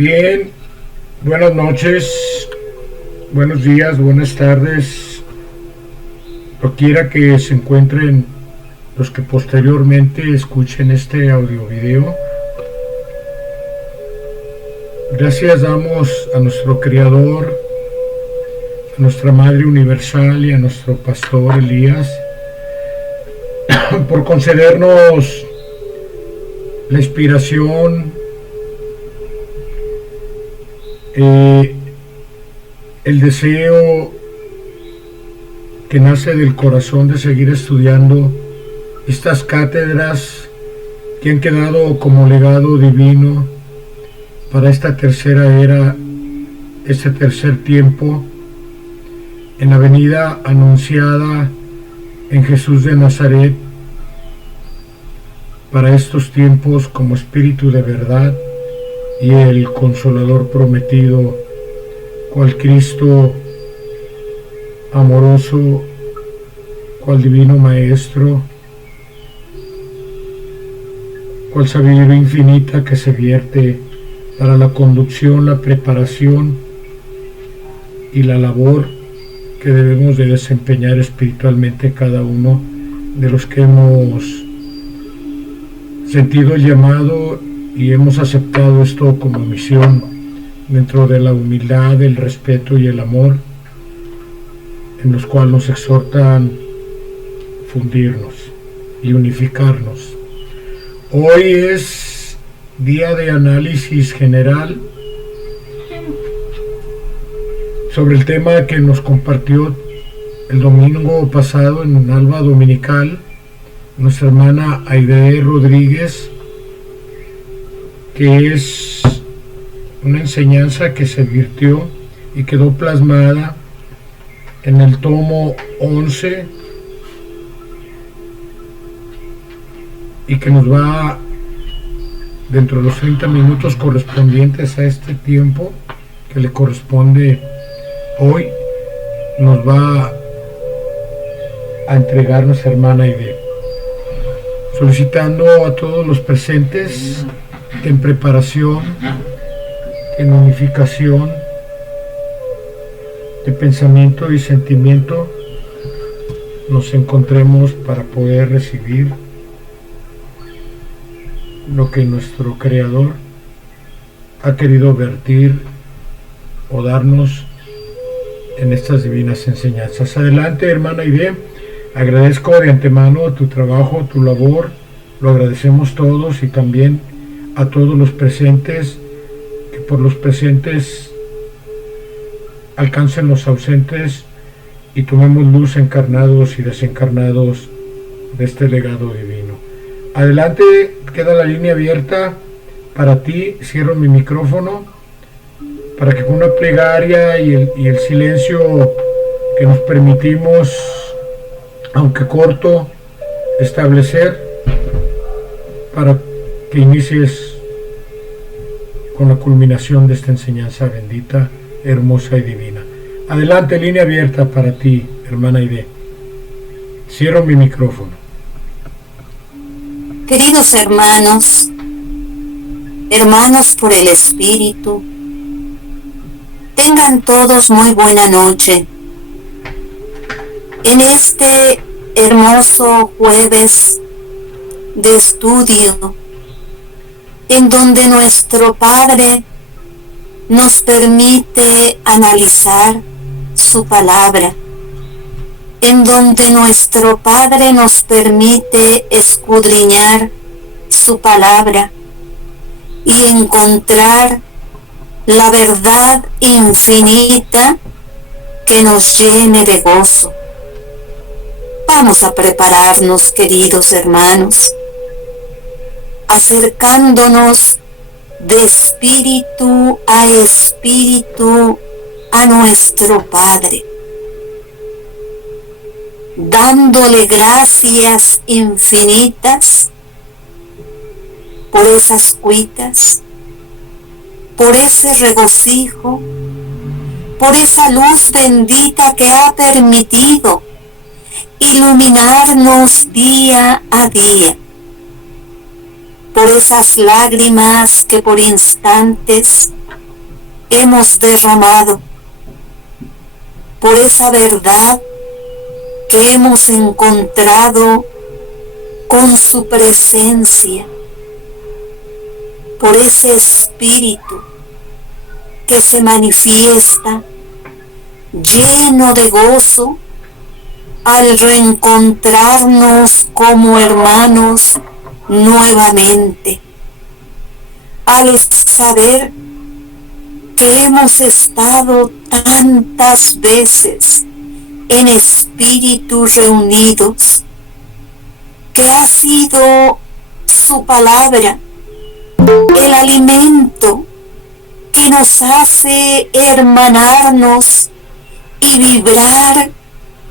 Bien, buenas noches, buenos días, buenas tardes, doquiera que se encuentren los que posteriormente escuchen este audio video. Gracias damos a nuestro Creador, a nuestra Madre Universal y a nuestro Pastor Elías por concedernos la inspiración, el deseo que nace del corazón de seguir estudiando estas cátedras que han quedado como legado divino para esta tercera era, este tercer tiempo, en la venida anunciada en Jesús de Nazaret para estos tiempos como Espíritu de verdad y el Consolador prometido, cual Cristo amoroso, cual Divino Maestro, cual sabiduría infinita que se vierte para la conducción, la preparación y la labor que debemos de desempeñar espiritualmente cada uno de los que hemos sentido el llamado y hemos aceptado esto como misión dentro de la humildad, el respeto y el amor en los cuales nos exhortan fundirnos y unificarnos. Hoy es día de análisis general sobre el tema que nos compartió el domingo pasado en un alba dominical nuestra hermana Aide Rodríguez, que es una enseñanza que se virtió y quedó plasmada en el tomo 11 y que nos va, dentro de los 30 minutos correspondientes a este tiempo que le corresponde hoy, nos va a entregar nuestra hermana Aide, solicitando a todos los presentes que en preparación, en unificación de pensamiento y sentimiento nos encontremos para poder recibir lo que nuestro Creador ha querido vertir o darnos en estas divinas enseñanzas. Adelante, hermana Aide, agradezco de antemano tu trabajo, tu labor, lo agradecemos todos y también a todos los presentes, que por los presentes alcancen los ausentes y tomemos luz encarnados y desencarnados de este legado divino. Adelante, queda la línea abierta para ti. Cierro mi micrófono para que con una plegaria y el silencio que nos permitimos, aunque corto, establecer para que inicies con la culminación de esta enseñanza bendita, hermosa y divina. Adelante, línea abierta para ti, hermana Aide. Cierro mi micrófono. Queridos hermanos, hermanos por el Espíritu, tengan todos muy buena noche. En este hermoso jueves de estudio, en donde nuestro Padre nos permite analizar su palabra, en donde nuestro Padre nos permite escudriñar su palabra y encontrar la verdad infinita que nos llene de gozo. Vamos a prepararnos, queridos hermanos, acercándonos de espíritu a nuestro Padre, dándole gracias infinitas por esas cuitas, por ese regocijo, por esa luz bendita que ha permitido iluminarnos día a día, por esas lágrimas que por instantes hemos derramado, por esa verdad que hemos encontrado con su presencia, por ese espíritu que se manifiesta lleno de gozo al reencontrarnos como hermanos nuevamente, al saber que hemos estado tantas veces en espíritu reunidos, que ha sido su palabra el alimento que nos hace hermanarnos y vibrar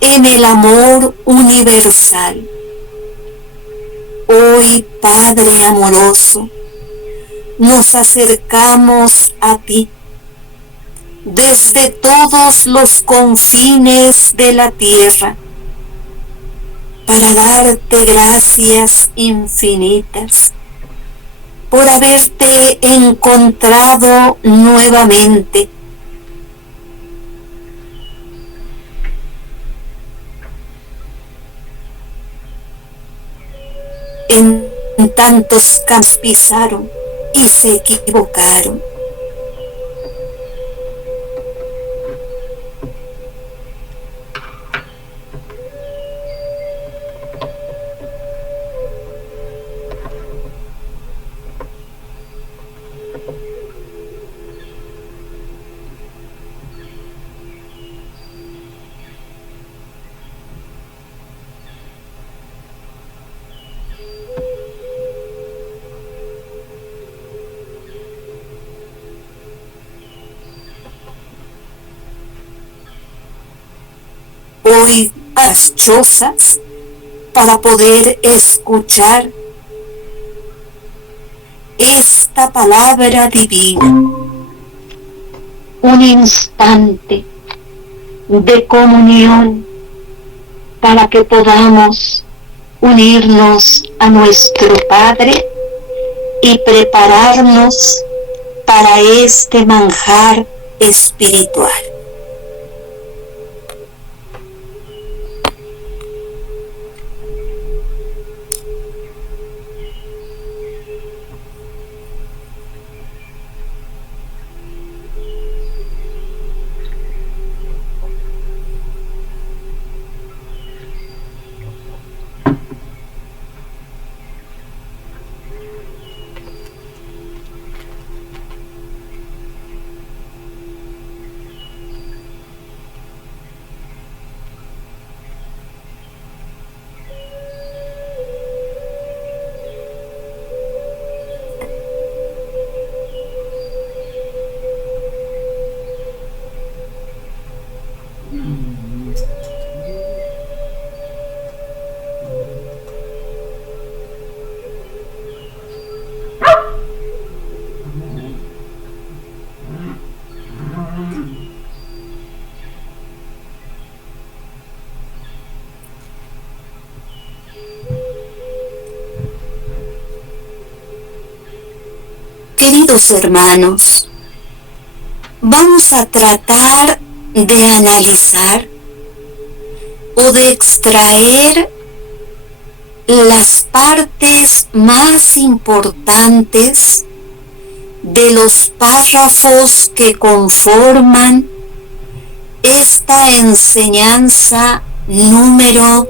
en el amor universal. Hoy, Padre amoroso, nos acercamos a ti desde todos los confines de la tierra para darte gracias infinitas por haberte encontrado nuevamente. En tantos campos pisaron y se equivocaron. Hoy a las chozas para poder escuchar esta palabra divina. Un instante de comunión para que podamos unirnos a nuestro Padre y prepararnos para este manjar espiritual. Queridos hermanos, vamos a tratar de analizar o de extraer las partes más importantes de los párrafos que conforman esta enseñanza número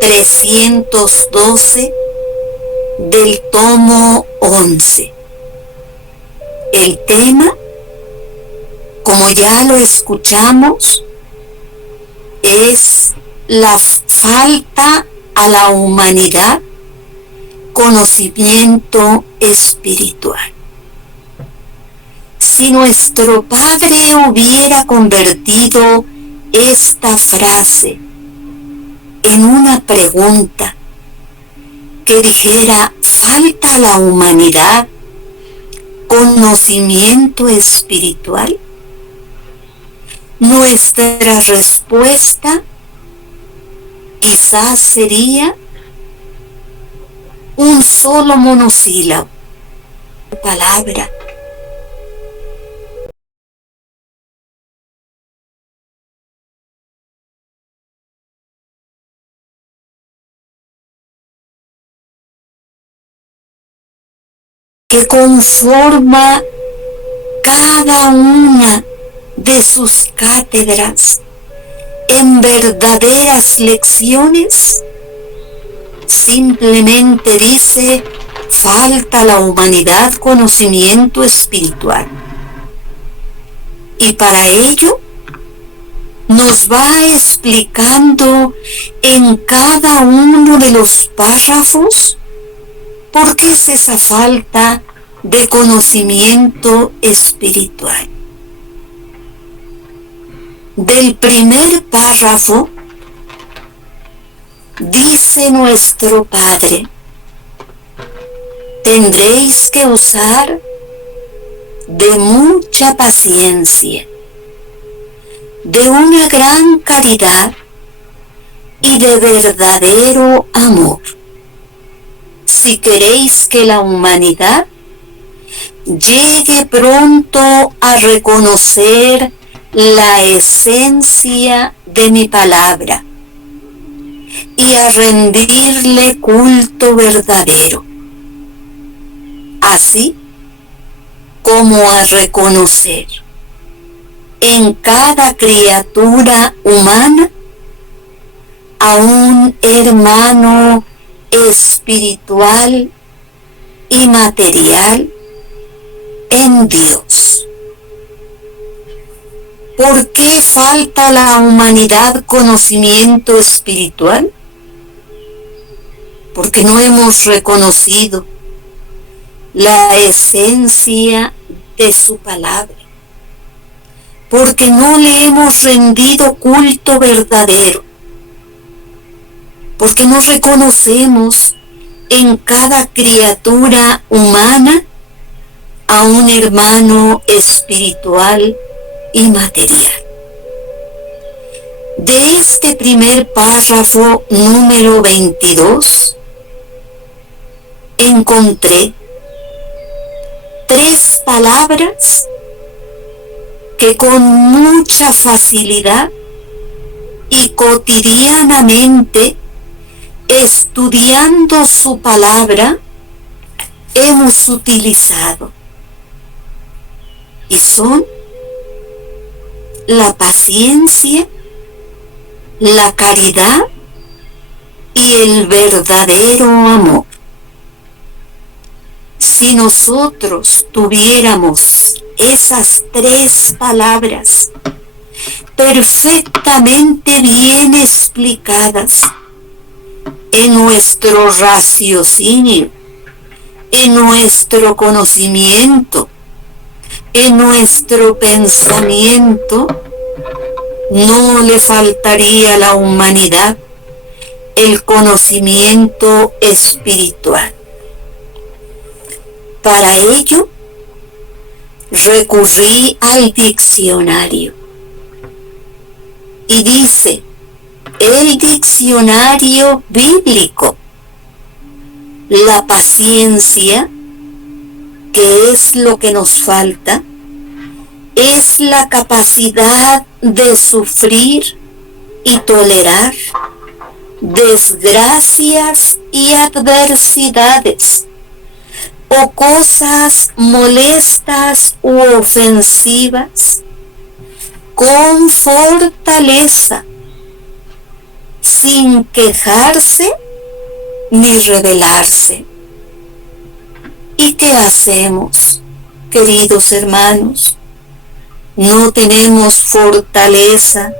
312 del tomo 11. El tema, como ya lo escuchamos, es la falta a la humanidad conocimiento espiritual. Si nuestro Padre hubiera convertido esta frase en una pregunta que dijera: ¿falta a la humanidad conocimiento espiritual?, nuestra respuesta quizás sería un solo monosílabo, palabra, que conforma cada una de sus cátedras en verdaderas lecciones, simplemente dice: falta a la humanidad conocimiento espiritual. Y para ello nos va explicando en cada uno de los párrafos por qué es esa falta de conocimiento espiritual. Del primer párrafo dice nuestro Padre: tendréis que usar de mucha paciencia, de una gran caridad y de verdadero amor, si queréis que la humanidad llegue pronto a reconocer la esencia de mi palabra y a rendirle culto verdadero, así como a reconocer en cada criatura humana a un hermano espiritual y material en Dios. ¿Por qué falta a la humanidad conocimiento espiritual? Porque no hemos reconocido la esencia de su palabra, porque no le hemos rendido culto verdadero, porque no reconocemos en cada criatura humana a un hermano espiritual y material. De este primer párrafo número 22 encontré 3 palabras que con mucha facilidad y cotidianamente, estudiando su palabra, hemos utilizado, y son la paciencia, la caridad y el verdadero amor. Si nosotros tuviéramos esas 3 palabras perfectamente bien explicadas en nuestro raciocinio, en nuestro conocimiento, en nuestro pensamiento, no le faltaría a la humanidad el conocimiento espiritual. Para ello, recurrí al diccionario. Y dice el diccionario bíblico: la paciencia, que es lo que nos falta, es la capacidad de sufrir y tolerar desgracias y adversidades o cosas molestas u ofensivas con fortaleza, sin quejarse ni rebelarse. ¿Y qué hacemos, queridos hermanos? No tenemos fortaleza,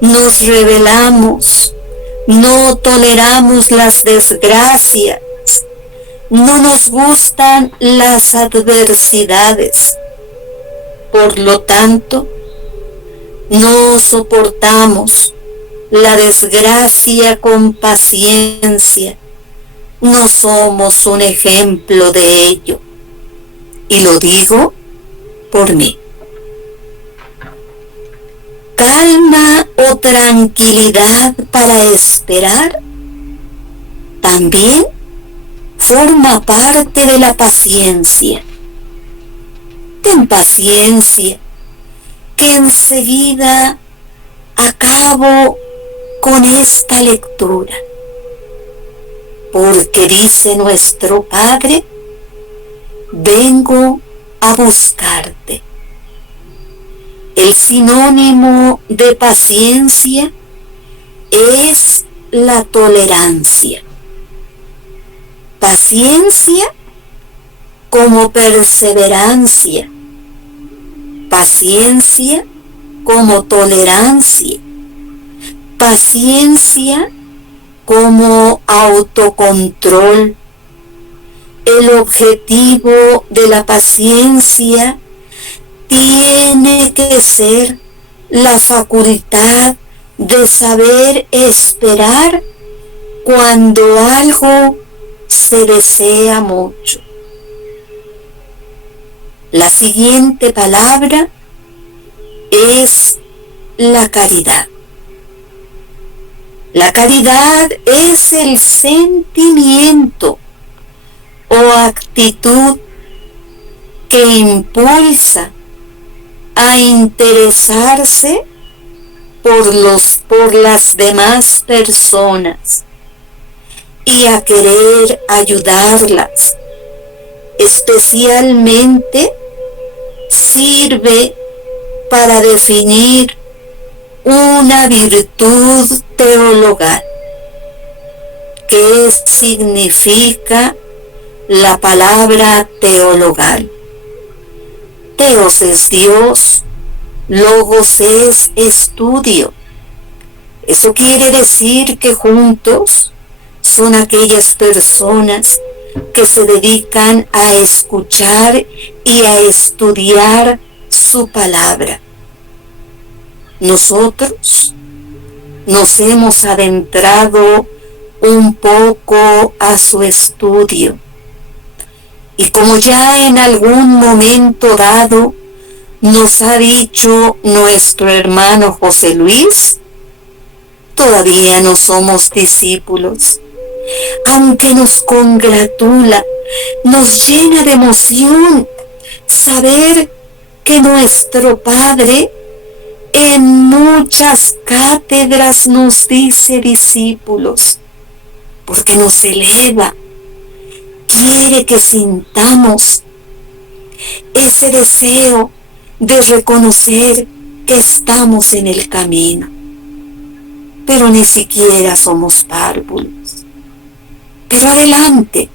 nos rebelamos, no toleramos las desgracias, no nos gustan las adversidades. Por lo tanto, no soportamos la desgracia con paciencia. No somos un ejemplo de ello. Y lo digo por mí. Calma o tranquilidad para esperar también forma parte de la paciencia. Ten paciencia, que enseguida acabo con esta lectura. Porque dice nuestro Padre: vengo a buscarte. El sinónimo de paciencia es la tolerancia. Paciencia como perseverancia. Paciencia como tolerancia. Paciencia como autocontrol. El objetivo de la paciencia tiene que ser la facultad de saber esperar cuando algo se desea mucho. La siguiente palabra es la caridad. La caridad es el sentimiento o actitud que impulsa a interesarse por las demás personas y a querer ayudarlas. Especialmente sirve para definir una virtud teologal. ¿Qué significa la palabra teologal? Teos es Dios, logos es estudio. Eso quiere decir que juntos son aquellas personas que se dedican a escuchar y a estudiar su palabra. Nosotros nos hemos adentrado un poco a su estudio. Y como ya en algún momento dado nos ha dicho nuestro hermano José Luis, todavía no somos discípulos, aunque nos congratula, nos llena de emoción saber que nuestro Padre en muchas cátedras nos dice discípulos, porque nos eleva. Quiere que sintamos ese deseo de reconocer que estamos en el camino, pero ni siquiera somos párvulos. Pero adelante,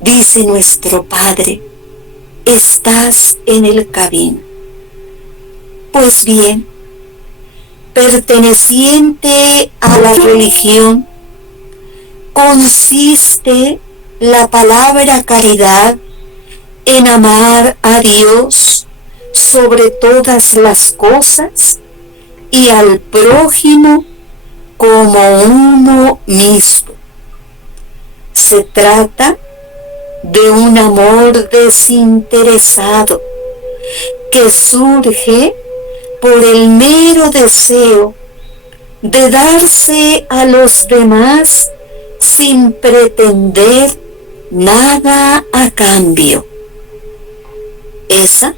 dice nuestro Padre, estás en el camino. Pues bien, perteneciente a la religión, consiste la palabra caridad en amar a Dios sobre todas las cosas y al prójimo como uno mismo. Se trata de un amor desinteresado que surge por el mero deseo de darse a los demás sin pretender nada a cambio. Esa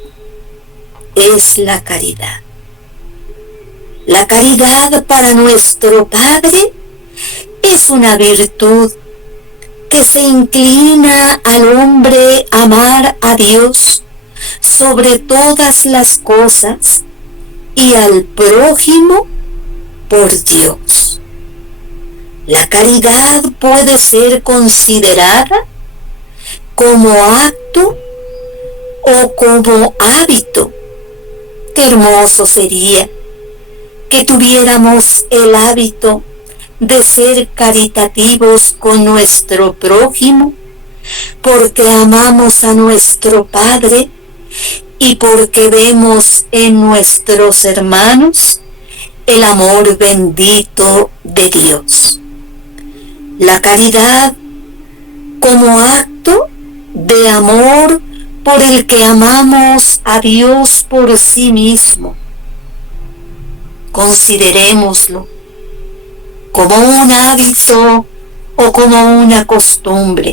es la caridad. La caridad para nuestro Padre es una virtud que se inclina al hombre a amar a Dios sobre todas las cosas y al prójimo por Dios. La caridad puede ser considerada como acto o como hábito. Qué hermoso sería que tuviéramos el hábito de ser caritativos con nuestro prójimo, porque amamos a nuestro Padre y porque vemos en nuestros hermanos el amor bendito de Dios. La caridad como acto de amor por el que amamos a Dios por sí mismo. Considerémoslo como un hábito o como una costumbre.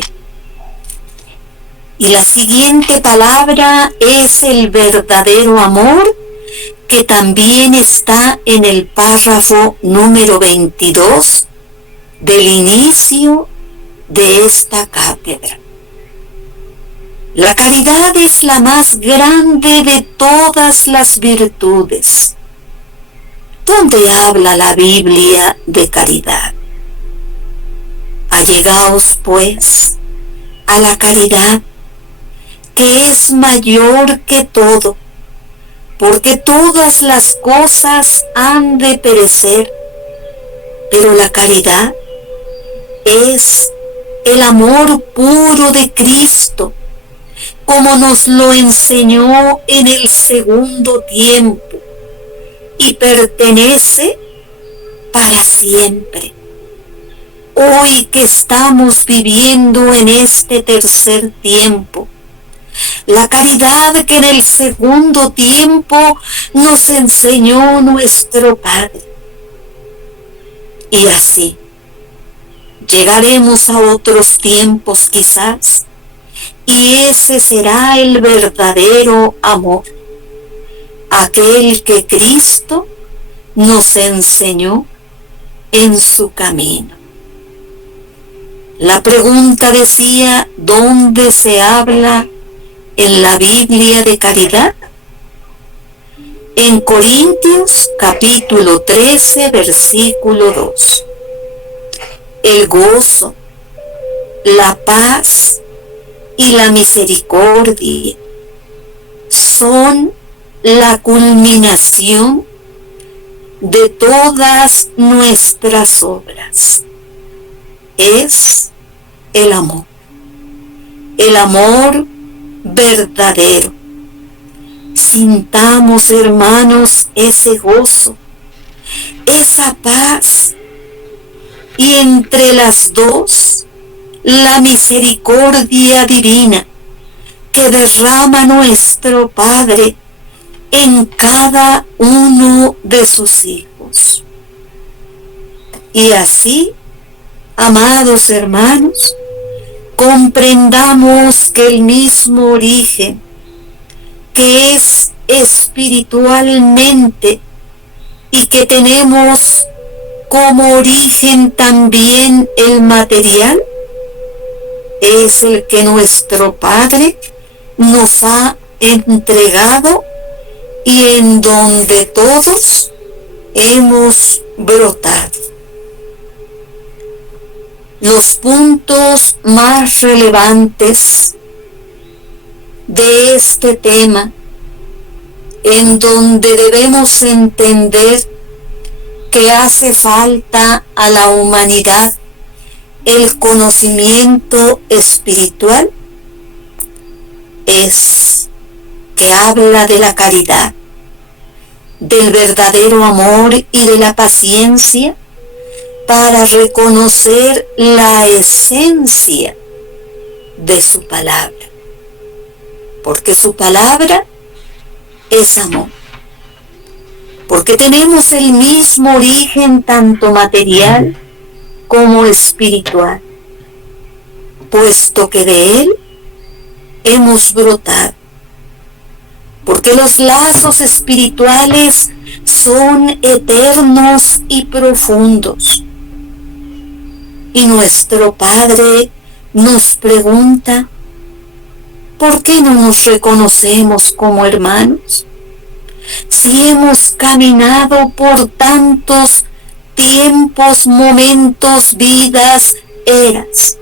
Y la siguiente palabra es el verdadero amor, que también está en el párrafo número 22 del inicio de esta cátedra. La caridad es la más grande de todas las virtudes. ¿Dónde habla la Biblia de caridad? Allegaos, pues, a la caridad, que es mayor que todo, porque todas las cosas han de perecer, pero la caridad es el amor puro de Cristo, como nos lo enseñó en el segundo tiempo, y pertenece para siempre. Hoy que estamos viviendo en este tercer tiempo, la caridad que en el segundo tiempo nos enseñó nuestro Padre. Y así, llegaremos a otros tiempos quizás, y ese será el verdadero amor, aquel que Cristo nos enseñó en su camino. La pregunta decía, ¿dónde se habla en la Biblia de caridad? En Corintios capítulo 13, versículo 2. El gozo, la paz y la misericordia son la culminación de todas nuestras obras. Es el amor verdadero. Sintamos, hermanos, ese gozo, esa paz, y entre las dos, la misericordia divina que derrama nuestro Padre en cada uno de sus hijos. Y así, amados hermanos, comprendamos que el mismo origen, que es espiritualmente y que tenemos como origen también el material, es el que nuestro Padre nos ha entregado y en donde todos hemos brotado. Los puntos más relevantes de este tema, en donde debemos entender que hace falta a la humanidad el conocimiento espiritual, es que habla de la caridad, del verdadero amor y de la paciencia, para reconocer la esencia de su palabra, porque su palabra es amor, porque tenemos el mismo origen tanto material como espiritual, puesto que de él hemos brotado, porque los lazos espirituales son eternos y profundos. Y nuestro Padre nos pregunta, ¿por qué no nos reconocemos como hermanos? Si hemos caminado por tantos tiempos, momentos, vidas, eras.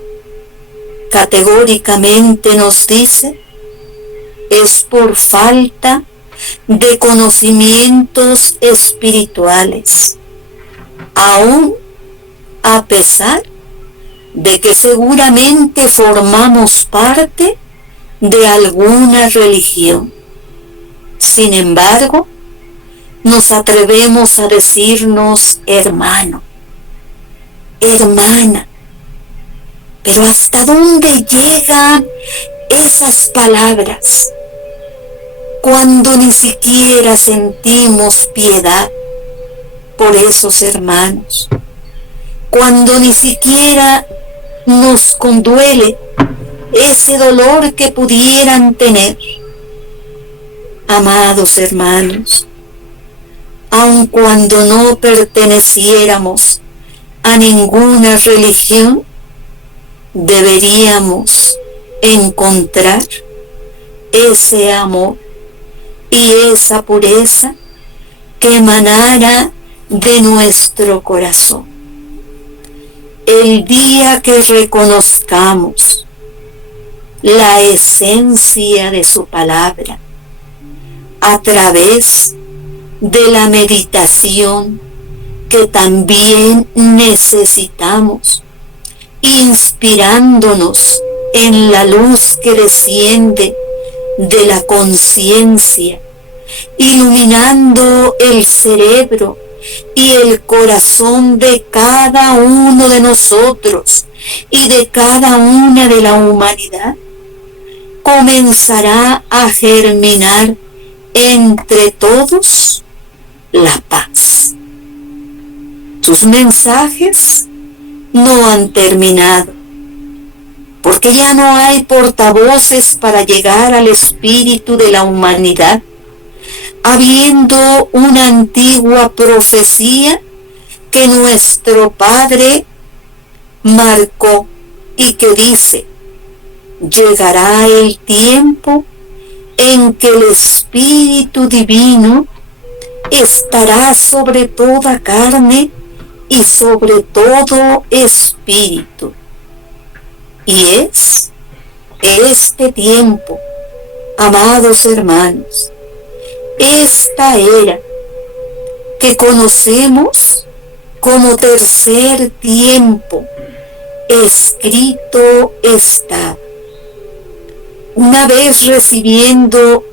Categóricamente nos dice, es por falta de conocimientos espirituales, aún a pesar de que seguramente formamos parte de alguna religión. Sin embargo, nos atrevemos a decirnos hermano, hermana. Pero ¿hasta dónde llegan esas palabras cuando ni siquiera sentimos piedad por esos hermanos? Cuando ni siquiera nos conduele ese dolor que pudieran tener. Amados hermanos, aun cuando no perteneciéramos a ninguna religión, deberíamos encontrar ese amor y esa pureza que emanara de nuestro corazón. El día que reconozcamos la esencia de su palabra a través de la meditación que también necesitamos, inspirándonos en la luz que desciende de la conciencia, iluminando el cerebro y el corazón de cada uno de nosotros y de cada una de la humanidad, comenzará a germinar entre todos la paz. Tus mensajes no han terminado, porque ya no hay portavoces para llegar al espíritu de la humanidad, habiendo una antigua profecía que nuestro Padre marcó y que dice: llegará el tiempo en que el Espíritu Divino estará sobre toda carne y sobre todo espíritu. Y es este tiempo, amados hermanos, esta era que conocemos como tercer tiempo, escrito está. Una vez recibiendo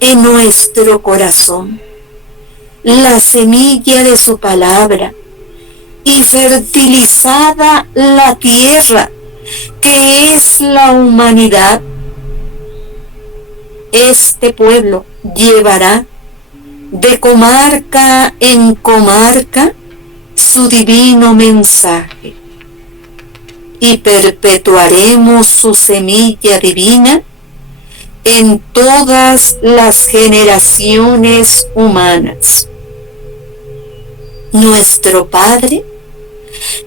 en nuestro corazón la semilla de su palabra y fertilizada la tierra que es la humanidad, este pueblo llevará de comarca en comarca su divino mensaje y perpetuaremos su semilla divina en todas las generaciones humanas. Nuestro Padre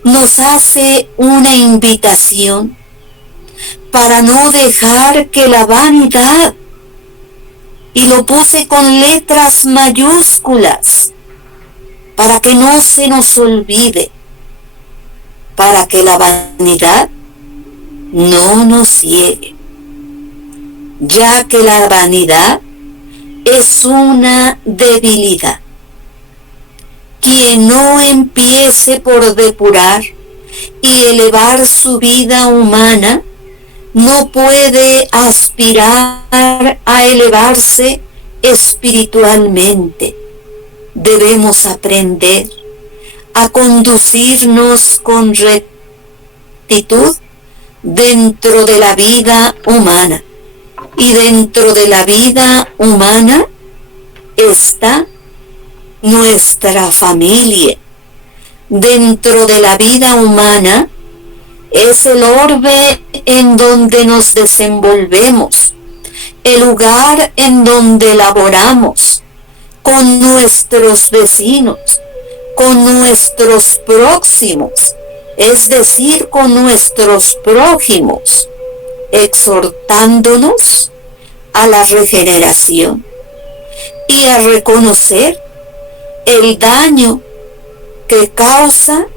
nos hace una invitación para no dejar que la vanidad, y lo puse con letras mayúsculas, para que no se nos olvide, para que la vanidad no nos ciegue, ya que la vanidad es una debilidad. Quien no empiece por depurar y elevar su vida humana, no puede aspirar a elevarse espiritualmente. Debemos aprender a conducirnos con rectitud dentro de la vida humana. Y dentro de la vida humana está nuestra familia. Dentro de la vida humana es el orbe en donde nos desenvolvemos, el lugar en donde laboramos, con nuestros vecinos, con nuestros próximos, es decir, con nuestros prójimos, exhortándonos a la regeneración y a reconocer el daño que causa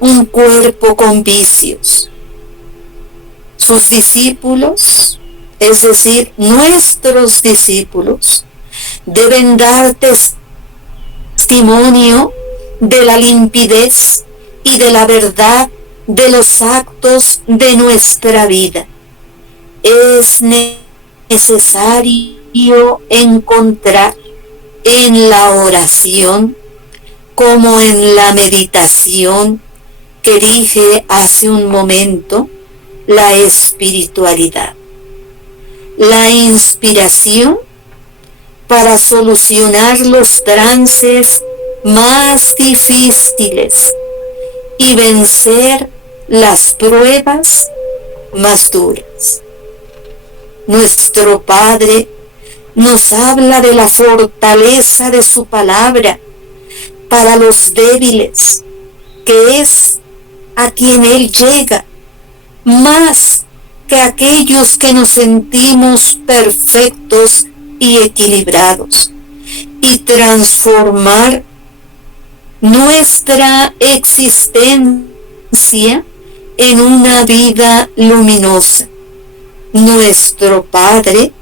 un cuerpo con vicios. Sus discípulos, es decir, nuestros discípulos, deben dar testimonio de la limpidez y de la verdad de los actos de nuestra vida. Es necesario encontrar en la oración como en la meditación que dije hace un momento, la espiritualidad, la inspiración para solucionar los trances más difíciles y vencer las pruebas más duras. Nuestro Padre nos habla de la fortaleza de su palabra para los débiles, que es a quien Él llega, más que aquellos que nos sentimos perfectos y equilibrados, y transformar nuestra existencia en una vida luminosa. Nuestro Padre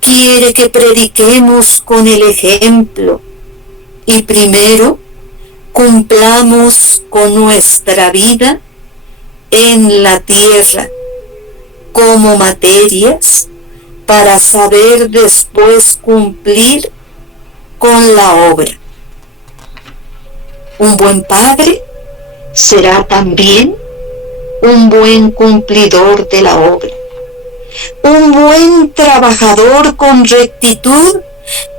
quiere que prediquemos con el ejemplo y primero cumplamos con nuestra vida en la tierra como materias para saber después cumplir con la obra. Un buen padre será también un buen cumplidor de la obra. Un buen trabajador con rectitud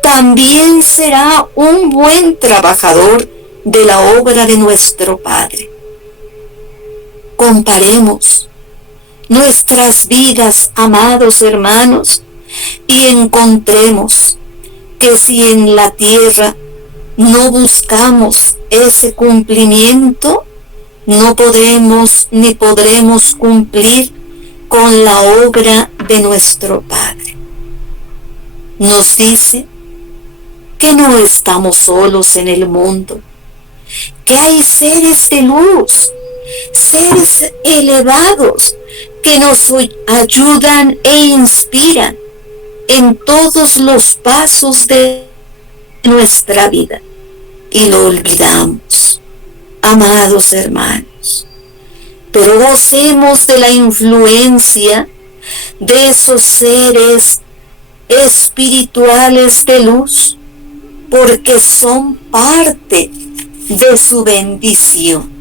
también será un buen trabajador de la obra de nuestro Padre. Comparemos nuestras vidas, amados hermanos, y encontremos que si en la tierra no buscamos ese cumplimiento, no podemos ni podremos cumplir con la obra de nuestro Padre. Nos dice que no estamos solos en el mundo, que hay seres de luz, seres elevados que nos ayudan e inspiran en todos los pasos de nuestra vida. Y lo olvidamos, amados hermanos. Pero gocemos de la influencia de esos seres espirituales de luz, porque son parte de su bendición.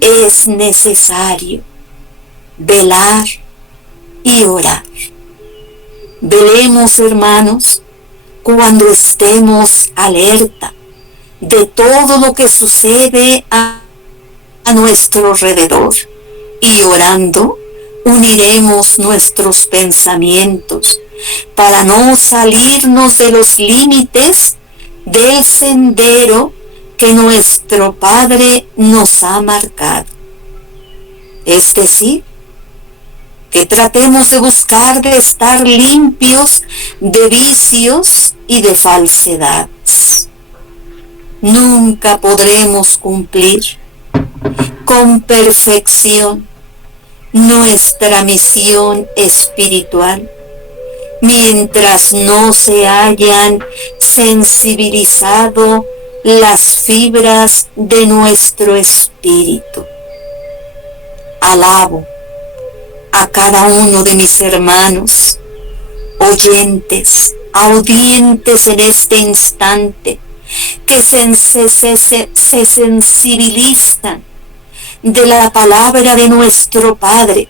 Es necesario velar y orar. Velemos, hermanos, cuando estemos alerta de todo lo que sucede a nuestro alrededor, y orando uniremos nuestros pensamientos para no salirnos de los límites del sendero que nuestro Padre nos ha marcado. Es decir, que tratemos de buscar de estar limpios de vicios y de falsedades. Nunca podremos cumplir con perfección nuestra misión espiritual mientras no se hayan sensibilizado las fibras de nuestro espíritu. Alabo a cada uno de mis hermanos, oyentes, audientes en este instante, que se sensibilizan de la palabra de nuestro Padre,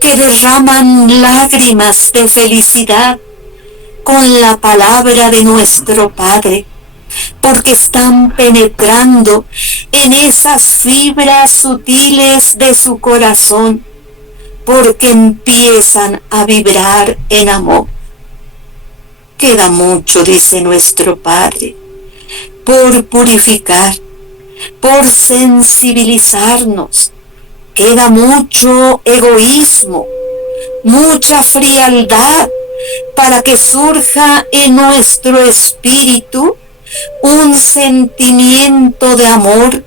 que derraman lágrimas de felicidad con la palabra de nuestro Padre, porque están penetrando en esas fibras sutiles de su corazón, porque empiezan a vibrar en amor. Queda mucho, dice nuestro Padre, por purificar, por sensibilizarnos. Queda mucho egoísmo, mucha frialdad, para que surja en nuestro espíritu un sentimiento de amor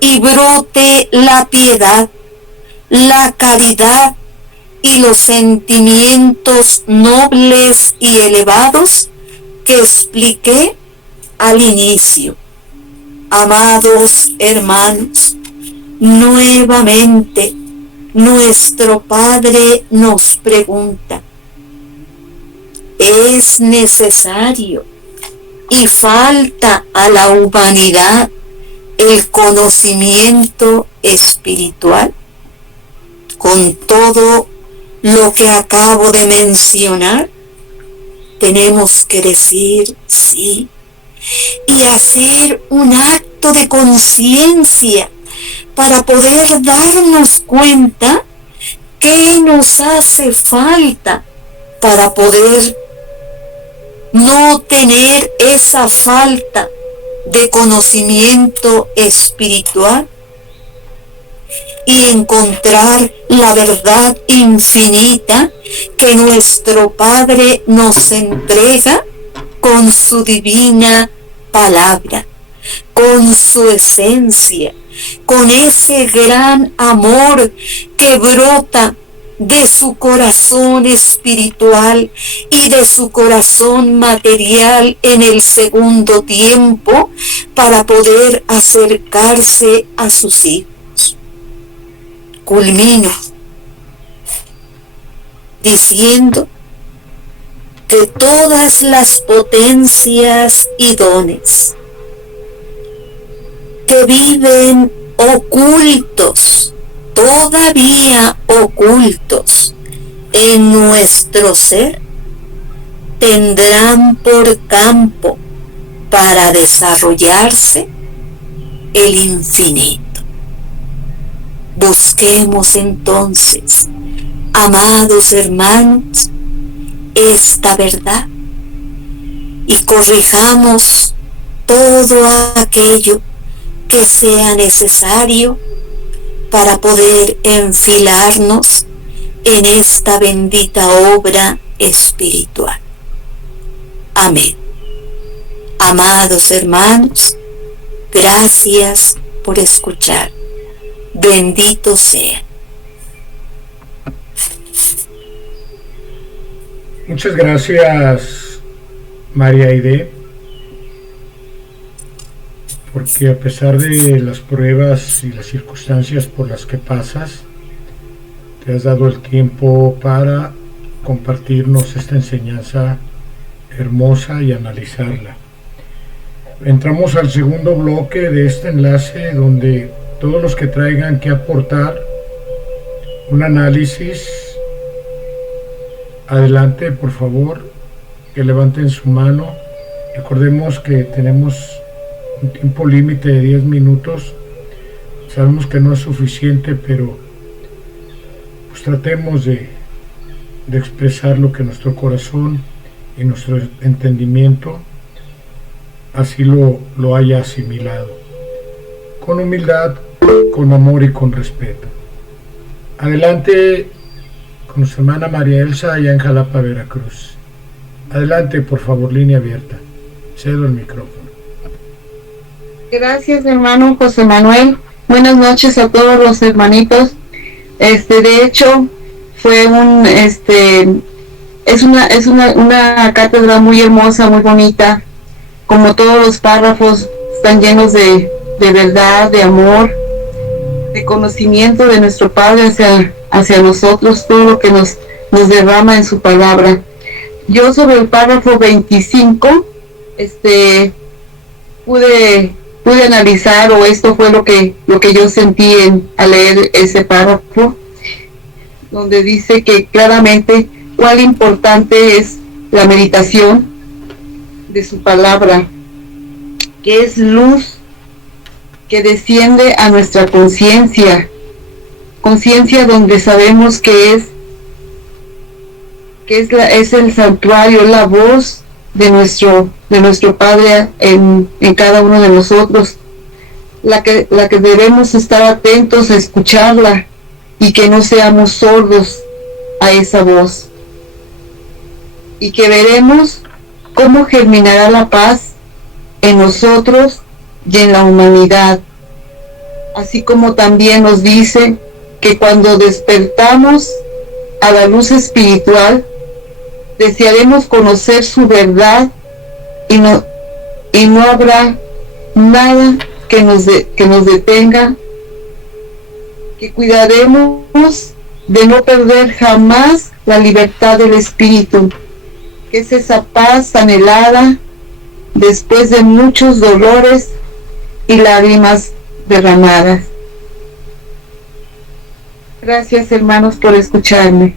y brote la piedad, la caridad y los sentimientos nobles y elevados que expliqué al inicio. Amados hermanos, nuevamente nuestro Padre nos pregunta: ¿es necesario y falta a la humanidad el conocimiento espiritual? Con todo lo que acabo de mencionar, tenemos que decir sí y hacer un acto de conciencia para poder darnos cuenta qué nos hace falta para poder no tener esa falta de conocimiento espiritual. y encontrar la verdad infinita que nuestro Padre nos entrega con su divina palabra, con su esencia, con ese gran amor que brota de su corazón espiritual y de su corazón material en el segundo tiempo para poder acercarse a sus hijos. Culmino diciendo que todas las potencias y dones que viven ocultos, todavía ocultos en nuestro ser, tendrán por campo para desarrollarse el infinito. Busquemos entonces, amados hermanos, esta verdad y corrijamos todo aquello que sea necesario para poder enfilarnos en esta bendita obra espiritual. Amén. Amados hermanos, gracias por escuchar. Bendito sea. Muchas gracias, María Aide, porque a pesar de las pruebas y las circunstancias por las que pasas, te has dado el tiempo para compartirnos esta enseñanza hermosa y analizarla. Entramos al segundo bloque de este enlace, donde todos los que traigan que aportar un análisis, adelante, por favor, que levanten su mano. Recordemos que tenemos un tiempo límite de 10 minutos. Sabemos que no es suficiente, pero pues tratemos de expresar lo que nuestro corazón y nuestro entendimiento así lo haya asimilado, con humildad, con amor y con respeto. Adelante con nuestra hermana María Elsa, allá en Jalapa, Veracruz. Adelante, por favor, línea abierta. Cedo el micrófono. Gracias, hermano José Manuel. Buenas noches a todos los hermanitos. De hecho, fue es una cátedra muy hermosa, muy bonita. Como todos los párrafos están llenos de verdad, de amor, de conocimiento de nuestro Padre hacia nosotros, todo lo que nos derrama en su palabra. Yo sobre el párrafo 25, pude analizar, o esto fue lo que yo sentí al leer ese párrafo, donde dice que claramente cuál importante es la meditación de su palabra, que es luz que desciende a nuestra conciencia donde sabemos que es el santuario, la voz de nuestro Padre en cada uno de nosotros, la que debemos estar atentos a escucharla y que no seamos sordos a esa voz, y que veremos cómo germinará la paz en nosotros y en la humanidad, así como también nos dice que cuando despertamos a la luz espiritual, desearemos conocer su verdad y no habrá nada que nos detenga, que cuidaremos de no perder jamás la libertad del espíritu, que es esa paz anhelada después de muchos dolores y lágrimas derramadas. Gracias, hermanos, por escucharme.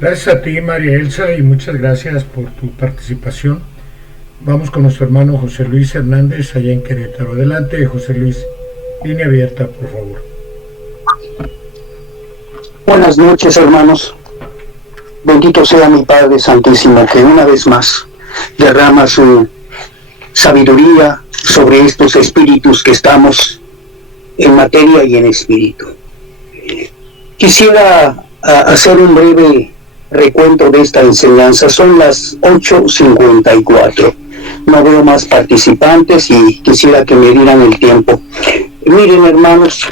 Gracias a ti, María Elsa, y muchas gracias por tu participación. Vamos con nuestro hermano José Luis Hernández, allá en Querétaro. Adelante, José Luis. Línea abierta, por favor. Buenas noches, hermanos. Bendito sea mi Padre Santísimo, que una vez más derrama su sabiduría sobre estos espíritus que estamos en materia y en espíritu. Quisiera hacer un breve recuento de esta enseñanza. Son las 8:54. No veo más participantes y quisiera que me dieran el tiempo. Miren, hermanos,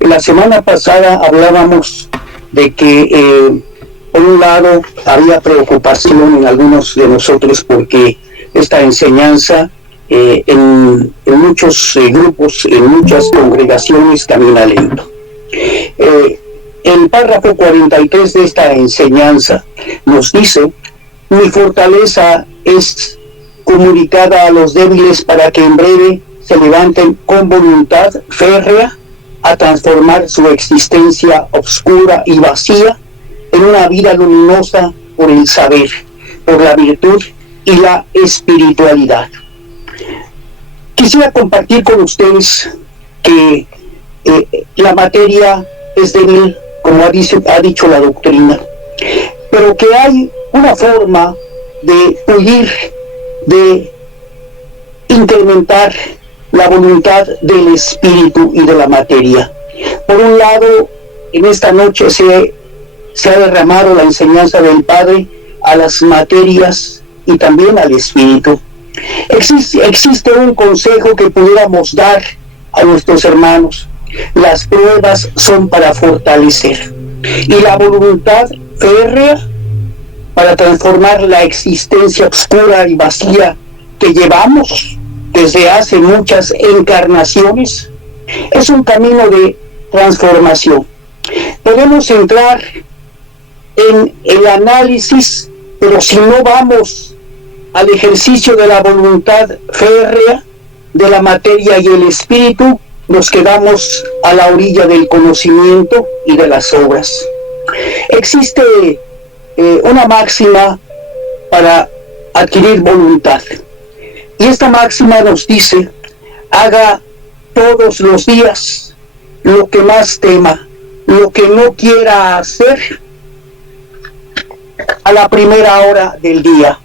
la semana pasada hablábamos de que por un lado había preocupación en algunos de nosotros porque esta enseñanza en muchos grupos, en muchas congregaciones camina lento. El párrafo 43 de esta enseñanza nos dice: mi fortaleza es comunicada a los débiles para que en breve se levanten con voluntad férrea a transformar su existencia oscura y vacía en una vida luminosa por el saber, por la virtud y la espiritualidad. Quisiera compartir con ustedes que la materia es débil, como ha dicho la doctrina, pero que hay una forma de pulir, de incrementar la voluntad del espíritu y de la materia. Por un lado, en esta noche se ha derramado la enseñanza del Padre a las materias y también al espíritu. Existe un consejo que pudiéramos dar a nuestros hermanos: las pruebas son para fortalecer, y la voluntad férrea para transformar la existencia oscura y vacía que llevamos desde hace muchas encarnaciones es un camino de transformación. Podemos entrar en el análisis, pero si no vamos al ejercicio de la voluntad férrea, de la materia y el espíritu, nos quedamos a la orilla del conocimiento y de las obras. Existe una máxima para adquirir voluntad, y esta máxima nos dice: haga todos los días lo que más tema, lo que no quiera hacer a la primera hora del día.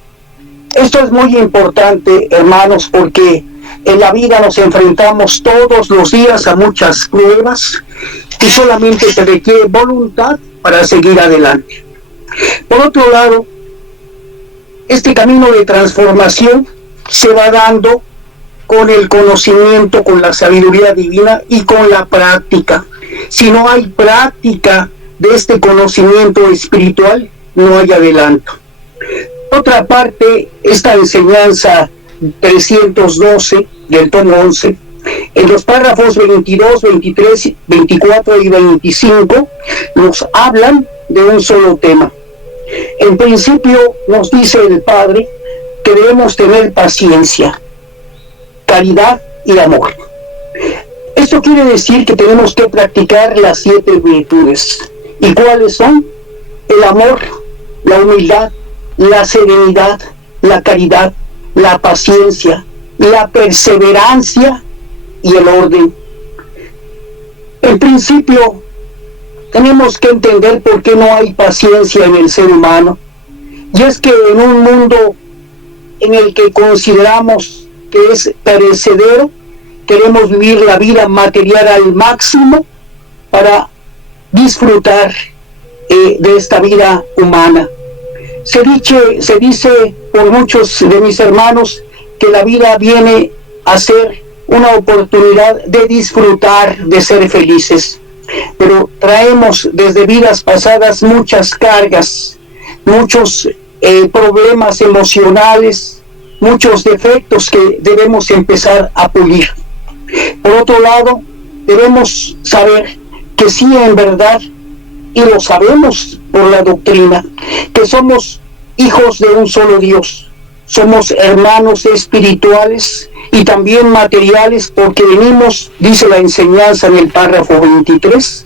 Esto es muy importante, hermanos, porque en la vida nos enfrentamos todos los días a muchas pruebas y solamente se requiere voluntad para seguir adelante. Por otro lado, este camino de transformación se va dando con el conocimiento, con la sabiduría divina y con la práctica. Si no hay práctica de este conocimiento espiritual, no hay adelanto. Otra parte, esta enseñanza 312 del tomo 11, en los párrafos 22, 23, 24 y 25, nos hablan de un solo tema. En principio nos dice el Padre que debemos tener paciencia, caridad y amor. Esto quiere decir que tenemos que practicar las 7 virtudes. ¿Y cuáles son? El amor, la humildad, la serenidad, la caridad, la paciencia, la perseverancia y el orden. En principio, tenemos que entender por qué no hay paciencia en el ser humano. Y es que en un mundo en el que consideramos que es perecedero, queremos vivir la vida material al máximo para disfrutar de esta vida humana. Se dice por muchos de mis hermanos que la vida viene a ser una oportunidad de disfrutar, de ser felices. Pero traemos desde vidas pasadas muchas cargas, muchos problemas emocionales, muchos defectos que debemos empezar a pulir. Por otro lado, debemos saber que sí, en verdad, y lo sabemos por la doctrina, que somos hijos de un solo Dios, somos hermanos espirituales y también materiales, porque venimos, dice la enseñanza en el párrafo 23,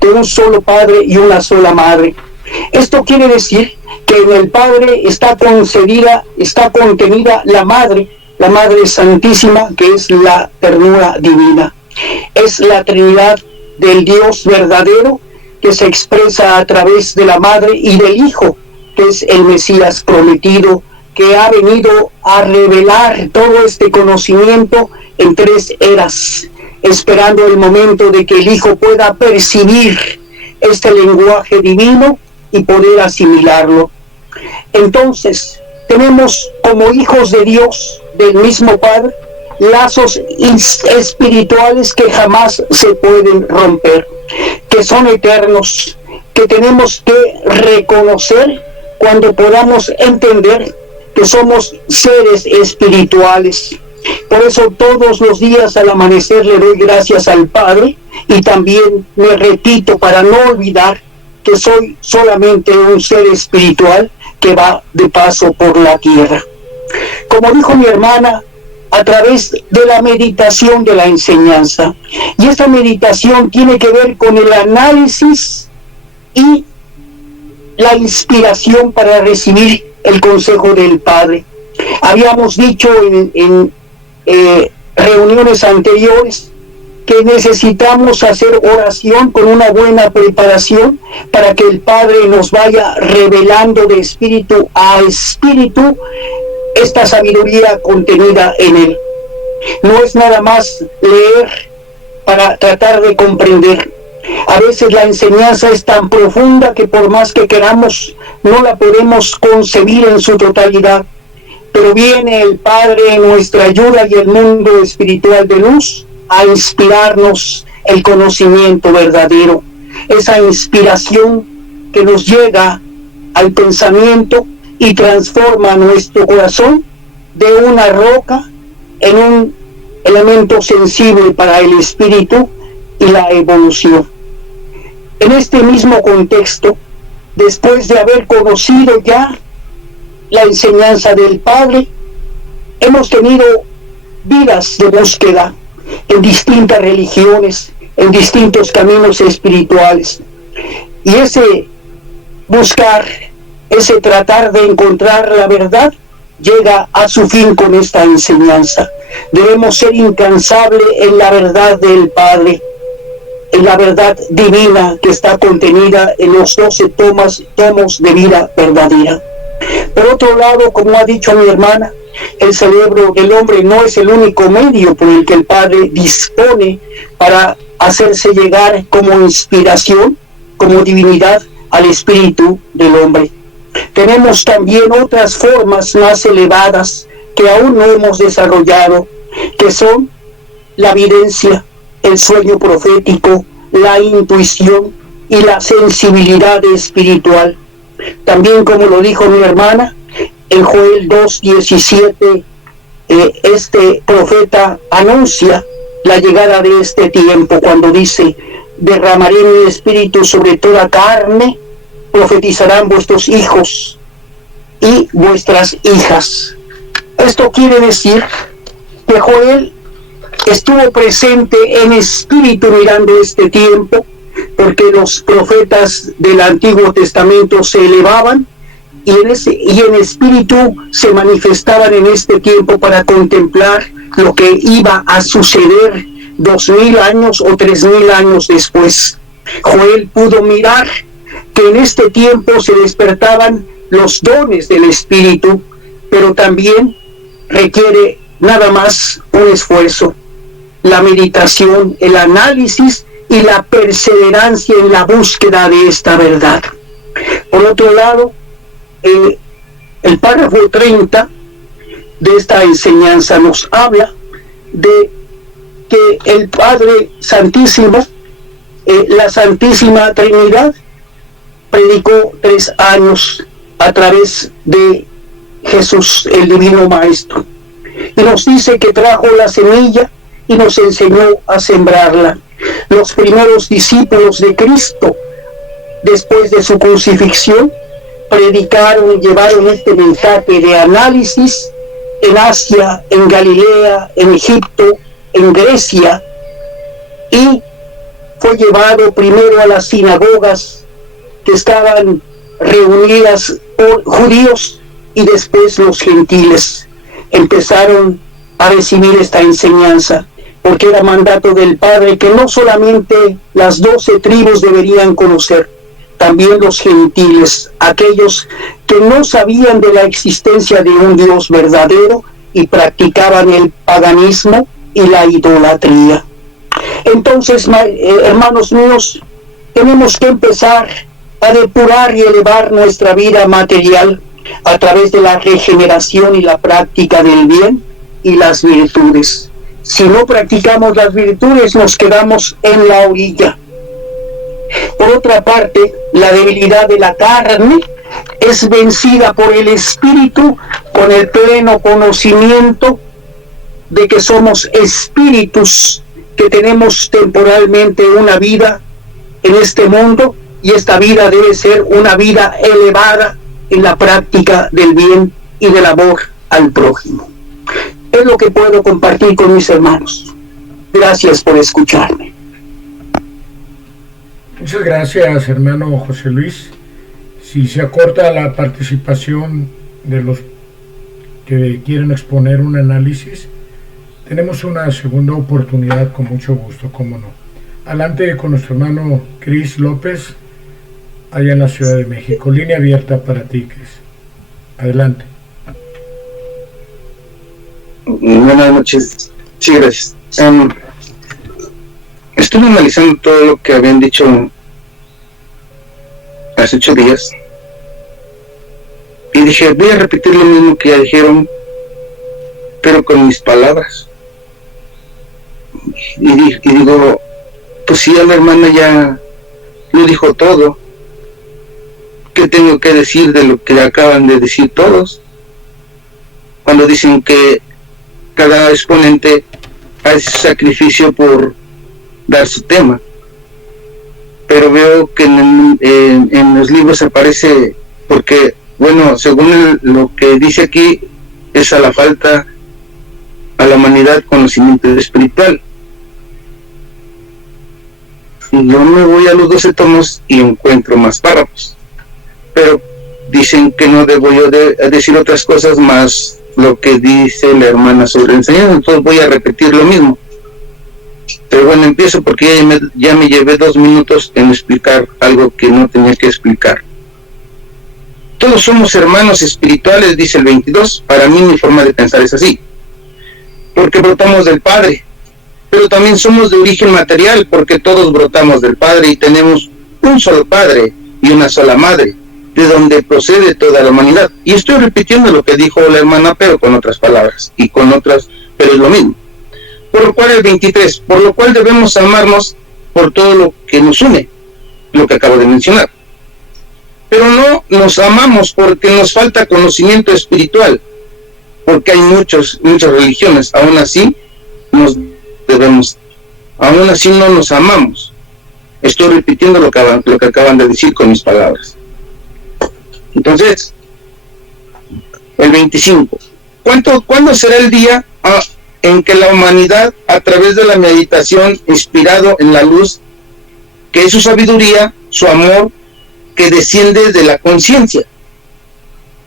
de un solo Padre y una sola Madre. Esto quiere decir que en el Padre está contenida la Madre Santísima, que es la ternura divina. Es la Trinidad del Dios verdadero que se expresa a través de la Madre y del Hijo, que es el Mesías prometido que ha venido a revelar todo este conocimiento en 3 eras, esperando el momento de que el Hijo pueda percibir este lenguaje divino y poder asimilarlo. Entonces, tenemos como hijos de Dios, del mismo Padre, lazos espirituales que jamás se pueden romper, que son eternos, que tenemos que reconocer cuando podamos entender que somos seres espirituales. Por eso todos los días al amanecer le doy gracias al Padre y también me repito para no olvidar que soy solamente un ser espiritual que va de paso por la tierra. Como dijo mi hermana, a través de la meditación de la enseñanza. Y esta meditación tiene que ver con el análisis y la inspiración para recibir el consejo del Padre. Habíamos dicho en reuniones anteriores que necesitamos hacer oración con una buena preparación para que el Padre nos vaya revelando de espíritu a espíritu esta sabiduría contenida en él. No es nada más leer para tratar de comprender. A veces la enseñanza es tan profunda que por más que queramos no la podemos concebir en su totalidad. Pero viene el Padre en nuestra ayuda y el mundo espiritual de luz a inspirarnos el conocimiento verdadero. Esa inspiración que nos llega al pensamiento y transforma nuestro corazón de una roca en un elemento sensible para el espíritu y la evolución. En este mismo contexto, después de haber conocido ya la enseñanza del Padre, hemos tenido vidas de búsqueda en distintas religiones, en distintos caminos espirituales. Y ese buscar, ese tratar de encontrar la verdad, llega a su fin con esta enseñanza. Debemos ser incansables en la verdad del Padre, en la verdad divina que está contenida en los 12 tomos de vida verdadera. Por otro lado, como ha dicho mi hermana, el cerebro del hombre no es el único medio por el que el Padre dispone para hacerse llegar como inspiración, como divinidad al espíritu del hombre. Tenemos también otras formas más elevadas que aún no hemos desarrollado, que son la evidencia, el sueño profético, la intuición y la sensibilidad espiritual. También, como lo dijo mi hermana, en Joel 2:17, este profeta anuncia la llegada de este tiempo cuando dice: derramaré mi espíritu sobre toda carne, profetizarán vuestros hijos y vuestras hijas. Esto quiere decir que Joel estuvo presente en espíritu mirando este tiempo, porque los profetas del Antiguo Testamento se elevaban y en espíritu se manifestaban en este tiempo para contemplar lo que iba a suceder 2000 años o 3000 años después. Joel pudo mirar que en este tiempo se despertaban los dones del Espíritu, pero también requiere nada más un esfuerzo, la meditación, el análisis y la perseverancia en la búsqueda de esta verdad. Por otro lado, el párrafo 30 de esta enseñanza nos habla de que el Padre Santísimo, la Santísima Trinidad, predicó 3 años a través de Jesús, el Divino Maestro, y nos dice que trajo la semilla y nos enseñó a sembrarla. Los primeros discípulos de Cristo, después de su crucifixión, predicaron y llevaron este mensaje de análisis en Asia, en Galilea, en Egipto, en Grecia, y fue llevado primero a las sinagogas que estaban reunidas por judíos, y después los gentiles empezaron a recibir esta enseñanza, porque era mandato del Padre que no solamente las 12 tribus deberían conocer, también los gentiles, aquellos que no sabían de la existencia de un Dios verdadero y practicaban el paganismo y la idolatría. Entonces, hermanos míos, tenemos que empezar a depurar y elevar nuestra vida material a través de la regeneración y la práctica del bien y las virtudes. Si no practicamos las virtudes, nos quedamos en la orilla. Por otra parte, la debilidad de la carne es vencida por el Espíritu con el pleno conocimiento de que somos espíritus que tenemos temporalmente una vida en este mundo, y esta vida debe ser una vida elevada en la práctica del bien y del amor al prójimo. Es lo que puedo compartir con mis hermanos. Gracias por escucharme. Muchas gracias, hermano José Luis. Si se acorta la participación de los que quieren exponer un análisis, tenemos una segunda oportunidad con mucho gusto, cómo no. Adelante con nuestro hermano Cris López, allá en la Ciudad de México. Línea abierta para ti, Cris. Adelante. Buenas noches. Sí, gracias. Estuve analizando todo lo que habían dicho hace 8 días y dije, voy a repetir lo mismo que ya dijeron, pero con mis palabras. Y digo, pues si ya la hermana ya lo dijo todo, ¿qué tengo que decir de lo que acaban de decir todos? Cuando dicen que cada exponente hace sacrificio por dar su tema, pero veo que en los libros aparece, porque bueno, según lo que dice aquí, es a la falta a la humanidad conocimiento espiritual. Y yo me voy a los 12 tomos y encuentro más párrafos, pero dicen que no debo yo decir otras cosas más lo que dice la hermana sobre enseñanza, entonces voy a repetir lo mismo. Pero bueno, empiezo porque ya me llevé 2 minutos en explicar algo que no tenía que explicar. Todos somos hermanos espirituales, dice el 22. Para mí mi forma de pensar es así, porque brotamos del Padre, pero también somos de origen material, porque todos brotamos del Padre y tenemos un solo Padre y una sola Madre, de donde procede toda la humanidad. Y estoy repitiendo lo que dijo la hermana, pero con otras palabras, y con otras, pero es lo mismo. Por lo cual el 23, por lo cual debemos amarnos por todo lo que nos une, lo que acabo de mencionar. Pero no nos amamos porque nos falta conocimiento espiritual, porque hay muchas religiones, aún así aún así no nos amamos. Estoy repitiendo lo que acaban de decir con mis palabras. Entonces, el 25. ¿Cuándo será el día en que la humanidad, a través de la meditación, inspirado en la luz, que es su sabiduría, su amor, que desciende de la conciencia,